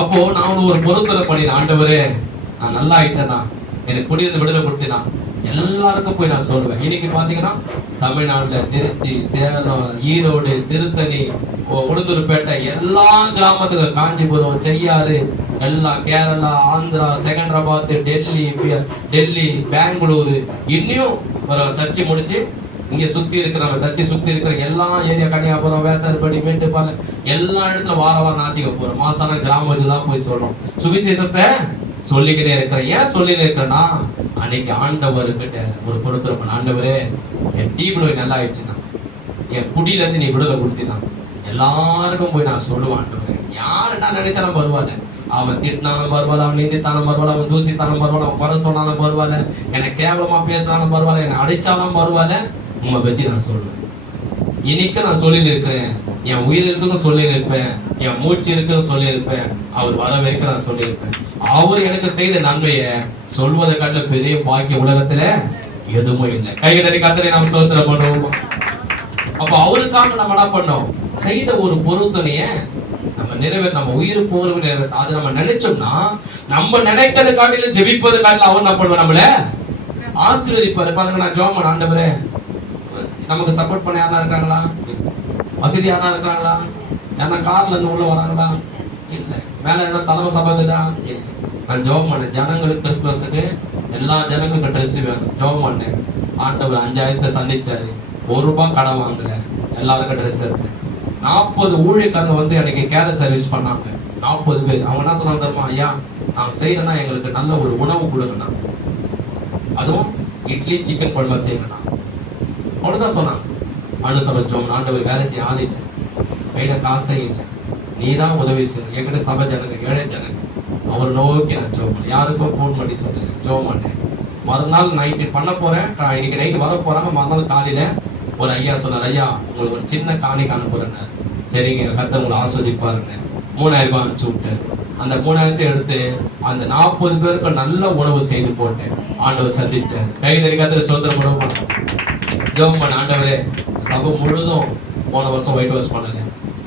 அப்போ நான் ஒரு பொருத்தனை பண்ணினேன், ஆண்டவரே நான் நல்லா ஆயிட்டேனா, எனக்கு குடியிருந்து விடுதலை கொடுத்தேனா எல்லாருக்கும் போய் நான் சொல்லுவேன். இன்னைக்கு பாத்தீங்கன்னா தமிழ்நாட்டுல திருச்சி, சேலம், ஈரோடு, திருத்தணி, உளுந்தூர்பேட்டை எல்லா கிராமத்துக்கும், காஞ்சிபுரம், செய்யாறு, எல்லாம் கேரளா, ஆந்திரா, செகந்திராபாத், டெல்லி, பெங்களூரு, இன்னும் ஒரு சர்ச்சை முடிச்சு இங்க சுத்தி இருக்கிறவங்க சர்ச்சை சுத்தி இருக்கிற எல்லா ஏரியா, கன்னியாபுரம், வேசர்படி, மேட்டுப்பாளையம் எல்லா இடத்துல வாரம் நாத்திக்க போறோம். மாசான கிராமத்துக்கு தான் போய் சொல்றோம், சுவிசேஷத்தை சொல்லிக்கிட்டே இருக்கிறேன். ஏன் சொல்லிட்டு இருக்கிறேன்னா, அன்னைக்கு ஆண்டவர்கிட்ட ஒரு பொறுத்திருப்பேன், ஆண்டவரே என் டீப் நோய் நல்லா ஆயிடுச்சுன்னா, என் குடியில இருந்து நீ விடுதலை கொடுத்தீங்கன்னா எல்லாருக்கும் போய் நான் சொல்லுவேன். ஆண்டவரே யார் என்ன நினைச்சாலும் பரவாயில்ல, அவன் திட்டினாலும் பரவாயில்ல, அவன் நீந்தித்தாலும் பரவாயில்ல, அவன் தூசித்தாலும் பரவாயில்ல, அவன் குறை சொன்னாலும் பரவாயில்ல, என்னை கேவலமா பேசினாலும் பரவாயில்ல, என்னை அடிச்சாலும் பரவாயில்ல, உங்களை பத்தி நான் சொல்லுவேன். இன்னைக்கு நான் சொல்லி இருக்கிறேன், என் உயிர் இருக்குன்னு சொல்லி இருப்பேன், என் மூச்சு இருக்குன்னு சொல்லி இருப்பேன், அவர் வர வரைக்கும் நான் சொல்லியிருப்பேன். அவர் எனக்கு செய்த நன்மையை சொல்வதை கண்ட பெரிய பாக்கிய உலகத்துல எதுவும் இல்லை. கைகளை கத்தரை நாம் ஸ்தோத்திரம் பண்ணுவோம். அப்ப அவருக்காக நம்ம என்ன பண்ணோம், செய்த ஒரு பொருத்தனைய நம்ம நிறைவேற்ற, நம்ம உயிர் போறது நிறைவேற்ற, அது நம்ம நினைச்சோம்னா, நம்ம நினைக்கிறது காட்டிலும் ஜெபிப்பது காட்டிலும் அவர் என்ன பண்ணுவோம், நம்மள ஆசீர்வதிப்பாரு. பாருங்க, நான் ஜெபம் பண்ண, ஆண்டவரே நமக்கு சப்போர்ட் பண்ண யாரா இருக்காங்களா, வசதி யாரா இருக்காங்களா, யாரா கார்ல இருந்து உள்ள வராங்களா, இல்ல மேல ஏதாவது தலைமை சபைக்குதா, இல்லை. நான் ஜெபம் பண்ணேன், ஜனங்களுக்கு கிறிஸ்துமஸுக்கு எல்லா ஜனங்களுக்கும் ட்ரெஸ் வேணும், ஜெபம் பண்ணேன். ஆண்டவர் 5000 சந்திச்சாரு, ₹1 கடன் வாங்கல, எல்லாருக்கும் ட்ரெஸ் இருக்கு. 40 ஊழியக்காரங்க வந்து எனக்கு கேரட் சர்வீஸ் பண்ணாங்க, 40 பேர். அவங்க என்ன சொன்னாங்க தெரியுமா, ஐயா நான் செய்யறேன்னா எங்களுக்கு நல்ல ஒரு உணவு கொடுங்கண்ணா, அதுவும் இட்லி சிக்கன் குழம்பா செய்யணும்னா, அவ்வளவுதான் சொன்னாங்க. ஆண்டு சமைச்சோம், ஆண்டவர் வேலை செய்ய ஆள் இல்லை, கையில காசே இல்லை, நீ தான் உதவி செய்யணும். என்கிட்ட சபை ஜனங்க, ஏழை ஜனங்க, அவர் நோக்கி நான் ஜெபம், யாருக்கும் ஃபோன் பண்ணி சொல்லுங்க, ஜெபம் மாட்டேன். மறுநாள் நைட்டு பண்ண போறேன், இன்னைக்கு நைட்டு வர போறாங்க. மறுநாள் காலையில ஒரு ஐயா சொன்னார், ஐயா உங்களுக்கு ஒரு சின்ன காணிக்கை அனுப்புறேன்னு. சரிங்க, கர்த்தர் உங்களை ஆஸ்வதிப்பாருங்க. 3000 அனுப்பிச்சு விட்டேன். அந்த 3000 எடுத்து அந்த 40 பேருக்கு நல்ல உணவு செய்து போட்டேன். ஆண்டவர் சந்திச்சார். கைதறி கர்த்தர் சுதந்திரம் பண்ணுவோம். ஜெபம் பண்ண, ஆண்டவரே சபை முழுதும் போன வருஷம் ஒயிட் வாஷ் பண்ணல,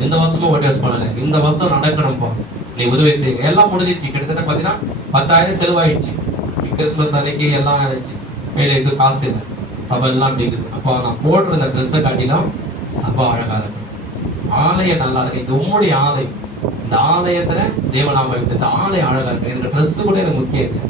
இந்த வருஷமும் ஒயிட் வாஷ் பண்ணல, இந்த வருஷம் நடக்கணும்ப்பா, நீ உதவி செய்ய. எல்லாம் முடிஞ்சிச்சு, கிட்டத்தட்ட பார்த்தீங்கன்னா 10,000 செலவாயிடுச்சு. கிறிஸ்துமஸ் அன்னைக்கு எல்லாம் ஆயிடுச்சு, கையில இருக்கு காசு இல்லை, சபை எல்லாம் இருக்குது. அப்போ நான் போடுற இந்த ட்ரெஸ்ஸை காட்டிலும் சபை அழகா இருக்கு, ஆலயம் நல்லா இருக்கு, இது உம்முடைய ஆலயம், இந்த ஆலயத்துல தேவநாம, இந்த ஆலயம் அழகா இருக்கு. எனக்கு ட்ரெஸ் கூட எனக்கு முக்கியம் இல்லை,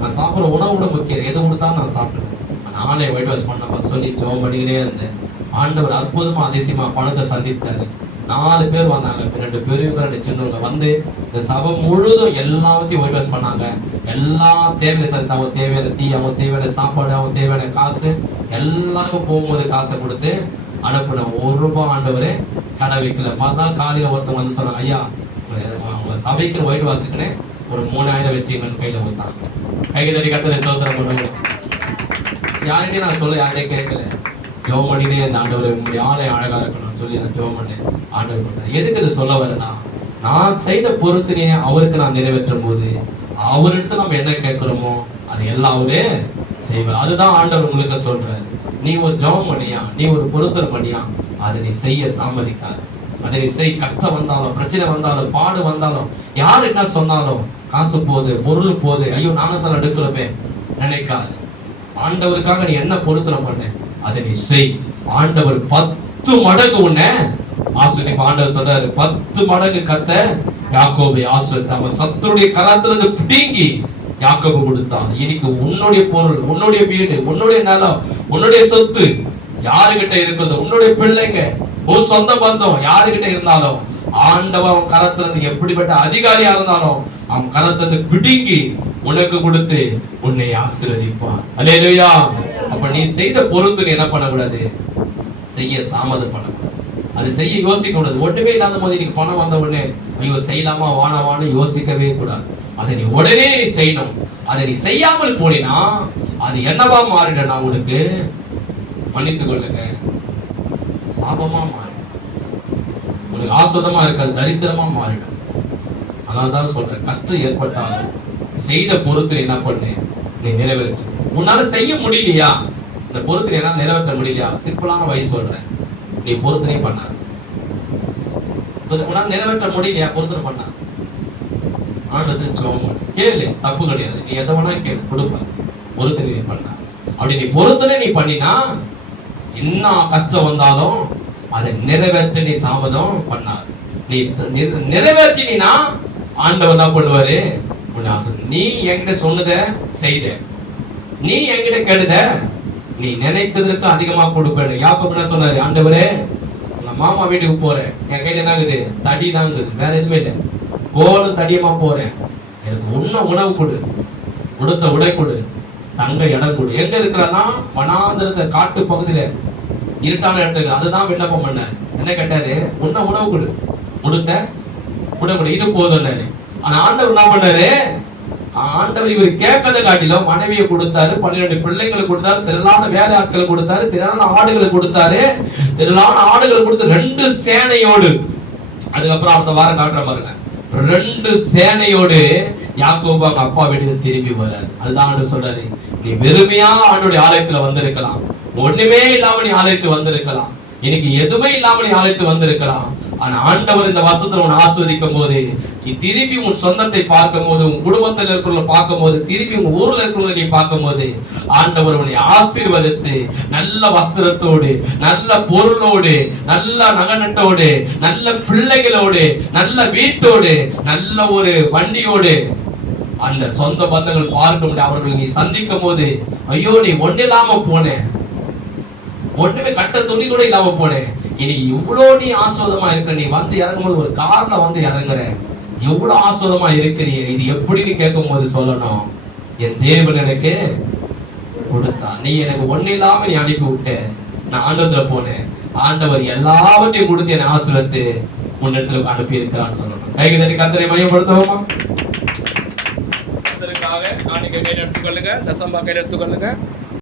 நான் சாப்பிட்ற உணவு கூட முக்கியம், எது கொடுத்தாலும் நான் சாப்பிடுவேன். நானே ஒயிட் வாஷ் பண்ண சொல்லி ஜெபம் பண்ணிக்கிட்டே இருந்தேன். ஆண்டவர் அற்புதமா அதிசயமா பணத்தை சந்தித்தாரு. 4 பேர் வந்தாங்க, 2 பெரியவங்க 2 சின்னவங்க வந்து இந்த சபை முழுதும் எல்லாத்தையும் ஒயிட் வாஷ் பண்ணாங்க. எல்லா தேவையை சரி, அவங்க தேவையான டீ, அவங்க தேவையான சாப்பாடு, அவங்க தேவையான காசு, எல்லாருக்கும் போகும்போது காசை கொடுத்து அனுப்பினேன். ₹1 ஆண்டவரே கடை வைக்கல. மறுநாள் காலையில் ஒருத்தவங்க வந்து சொன்னாங்க, ஐயா அவங்க சபைக்கு ஒயிட் வாஷுக்குன்னு ஒரு 3000 வச்சுக்கணும்னு கையில் கொடுத்தாங்க. கைக்கு தட்டி கர்த்தரை ஸ்தோத்திரம் பண்ணுவோம். யார்கிட்டையும் நான் சொல்ல, யார்கிட்டையும் கேட்கல, ஜெபம் பண்ணினே இந்த ஆண்டவர் உங்களுடைய ஆலயம் அழகா இருக்கணும்னு சொல்லி நான் ஜெபம் பண்ணேன். ஆண்டவர் கொடுத்தார். எதுக்கு இது சொல்ல வரேன்னா, நான் செய்த பொறுத்தினையை அவருக்கு நான் நிறைவேற்றும் போது அவரிடத்துல நம்ம என்ன கேட்கிறோமோ அது எல்லாம் அவரே செய்வார். அதுதான் ஆண்டவர் உங்களுக்கு சொல்றாரு. நீ ஒரு ஜெபம் பண்ணியா, நீ ஒரு பொருத்தனை பண்ணியா, அதை நீ செய்ய தாமதிக்காது. அதை நீ செய். கஷ்டம் வந்தாலும், பிரச்சனை வந்தாலும், பாடு வந்தாலும், யார் என்ன சொன்னாலும், காசு போகுது, பொருள் போகுது, ஐயோ நானும் சார் எடுக்கலமே நினைக்காது. ஆண்டவருக்காக நீ என்ன பொருத்தனை பண்ண அதை நீ செய். ஆண்டவர் 10 மடங்கு உன்னை ஆசீர்வதிப்பார். ஆண்டவர் சொல்றாரு, 10 மடங்கு கத்த யாக்கோபை ஆசீர்வதித்தார். அவன் சத்துருடைய கரத்திலிருந்து பிடுங்கி யாக்கோபு கொடுத்தான். இன்னைக்கு உன்னுடைய பொருள், உன்னுடைய வீடு, உன்னுடைய நிலம், உன்னுடைய சொத்து யாருகிட்ட இருக்கிறது, உன்னுடைய பிள்ளைங்க, உன் சொந்த பந்தம் யாருகிட்ட இருந்தாலும் ஆண்டவர் அவன் கரத்துல இருந்து எப்படிப்பட்ட அதிகாரியா இருந்தாலும் அவன் கரத்துல இருந்து பிடுங்கி உனக்கு கொடுத்து உன்னை ஆசீர்வதிப்பான். அல்லேலூயா. அப்ப நீ செய்த பொறுத்து என்ன பண்ணக்கூடாது, செய்ய தாமதம் பண்ணக்கூடாது, அது செய்ய யோசிக்க கூடாது. ஒண்ணுமே இல்லாத போது இன்னைக்கு பணம் வந்த உடனே ஐயோ செய்யலாமா வானவான்னு யோசிக்கவே கூடாது. அதை நீ உடனே நீ செய்யணும். அதை நீ செய்யாமல் போனீனா அது என்னவா மாறிடும், நான் உனக்கு மன்னித்துக் கொள்ளுங்க, சாபமா மாறிடும். உனக்கு ஆசுதமா இருக்காது, தரித்திரமா மாறிடும். அதனால்தான் சொல்றேன், கஷ்டம் ஏற்பட்டாலும் செய்த பொறுத்து என்ன பண்ணு, நீ நிறைவேற்று. உன்னால செய்ய முடியலையா, இந்த பொறுத்து என்ன நிறைவேற்ற முடியலையா, சிம்பிளான வழி சொல்றேன், நீ பொறுத்தனை பண்ண. உன்னால நிறைவேற்ற முடியலையா, பொறுத்தனை பண்ண. ஆண்டவரை ஜெபம் கேளு, தப்பு கிடையாது. நீ எதை வேணா கேளு, கொடுப்ப. பொறுத்தனை பண்ண. அப்படி நீ பொறுத்தனை நீ பண்ணினா இன்னும் கஷ்டம் வந்தாலும் அதை நிறைவேற்ற நீ தாமதம் பண்ணார். நீ நிறைவேற்றினா ஆண்டவர் என்ன பண்ணுவாரு, நீ என்கிட்ட சொன்னத செய்த, நீ என்கிட்ட கேட்டத நீ நினைக்கிறதுக்கு அதிகமா கொடுப்பேன். யாக்கோபு என்ன சொன்னாரு, ஆண்டவரே உங்க மாமா வீட்டுக்கு போறேன், என் கையில என்னாகுது, தடி தாங்குது, வேற எதுவுமே இல்லை, கோலும் தடியமா போறேன், எனக்கு உணவு கொடு, உடுத்த உடை கொடு, தங்க இடம் கொடு. எங்க இருக்கிறன்னா வனாந்திரத்தை காட்டு பகுதியில இருட்டான இடத்துக்கு, அதுதான் விண்ணப்பம் பண்ணாரு. என்ன கேட்டாரு, உணவு கொடு, உடுத்த உடை கொடு, இது போதும்னாரு. ஆனா ஆண்டவர் என்ன பண்ணாரு, ஆண்டவர் இவர் கேட்கறதை காட்டிலும் மனைவியை கொடுத்தாரு, 12 பிள்ளைங்களை கொடுத்தாரு, திரளான வேலை ஆட்களை கொடுத்தாரு, திரளான ஆடுகளை கொடுத்தாரு, திரளான ஆடுகள் கொடுத்து 2 சேனையோடு, அதுக்கப்புறம் அடுத்த வாரம் காட்டுற பாருங்க, 2 சேனையோடு யாக்கோபு அவங்க அப்பா வீட்டுக்கு திரும்பி வர்றாரு. அதுதான் ஆண்டு சொல்றாரு, நீ வெறுமையா ஆண்டுடைய ஆலயத்துல வந்திருக்கலாம், ஒண்ணுமே இல்லாம நீ ஆலயத்துக்கு வந்திருக்கலாம், இன்னைக்கு எதுவுமே இல்லாம நீ ஆலயத்துக்கு வந்திருக்கலாம். ஆனா ஆண்டவர் இந்த வருஷத்துல உன்னை ஆஸ்வதிக்கும் போது, நீ திரும்பி உன் சொந்தத்தை பார்க்கும் போது, உன் குடும்பத்தில் இருக்கிறவங்களை பார்க்கும் போது, திரும்பி உன் ஊர்ல இருக்கிறவங்களை நீ பார்க்கும் போது, ஆண்டவர் உன்னை ஆசீர்வதித்து நல்ல வஸ்திரத்தோடு, நல்ல பொருளோடு, நல்ல நகநட்டோடு, நல்ல பிள்ளைகளோடு, நல்ல வீட்டோடு, நல்ல ஒரு வண்டியோடு அந்த சொந்த பந்தங்கள் பார்க்க முடியும். அவர்களை நீ சந்திக்கும் போது, ஐயோ நீ ஒன்றில்லாம போன, ஒண்ணுமே கட்ட துணி கூட இல்லாம போனேன், இனி இவ்வளவு நீ ஆஸ்வாதமா இருக்க, நீ வந்து இறங்கும் போது ஒரு கார்ல வந்து இறங்குற, எவ்வளவு ஆஸ்வாதமா இருக்கிறீ, இது எப்படின்னு கேட்கும் போது சொல்லணும், என் தேவன் எனக்கு கொடுத்தா, நீ எனக்கு ஒண்ணு இல்லாம நீ அனுப்பி விட்ட, நான் ஆண்டவத்துல போனேன், ஆண்டவர் எல்லாவற்றையும் கொடுத்து என்னை ஆசீர்வதித்து முன்னெடுத்து அனுப்பி இருக்கிறான்னு சொல்லணும். கைக்கு தட்டி கர்த்தரை மையப்படுத்துவோமா? கர்த்தருக்காக காணிக்கை கையில் எடுத்துக்கொள்ளுங்க, தசம்பா கையில் எடுத்துக்கொள்ளுங்க.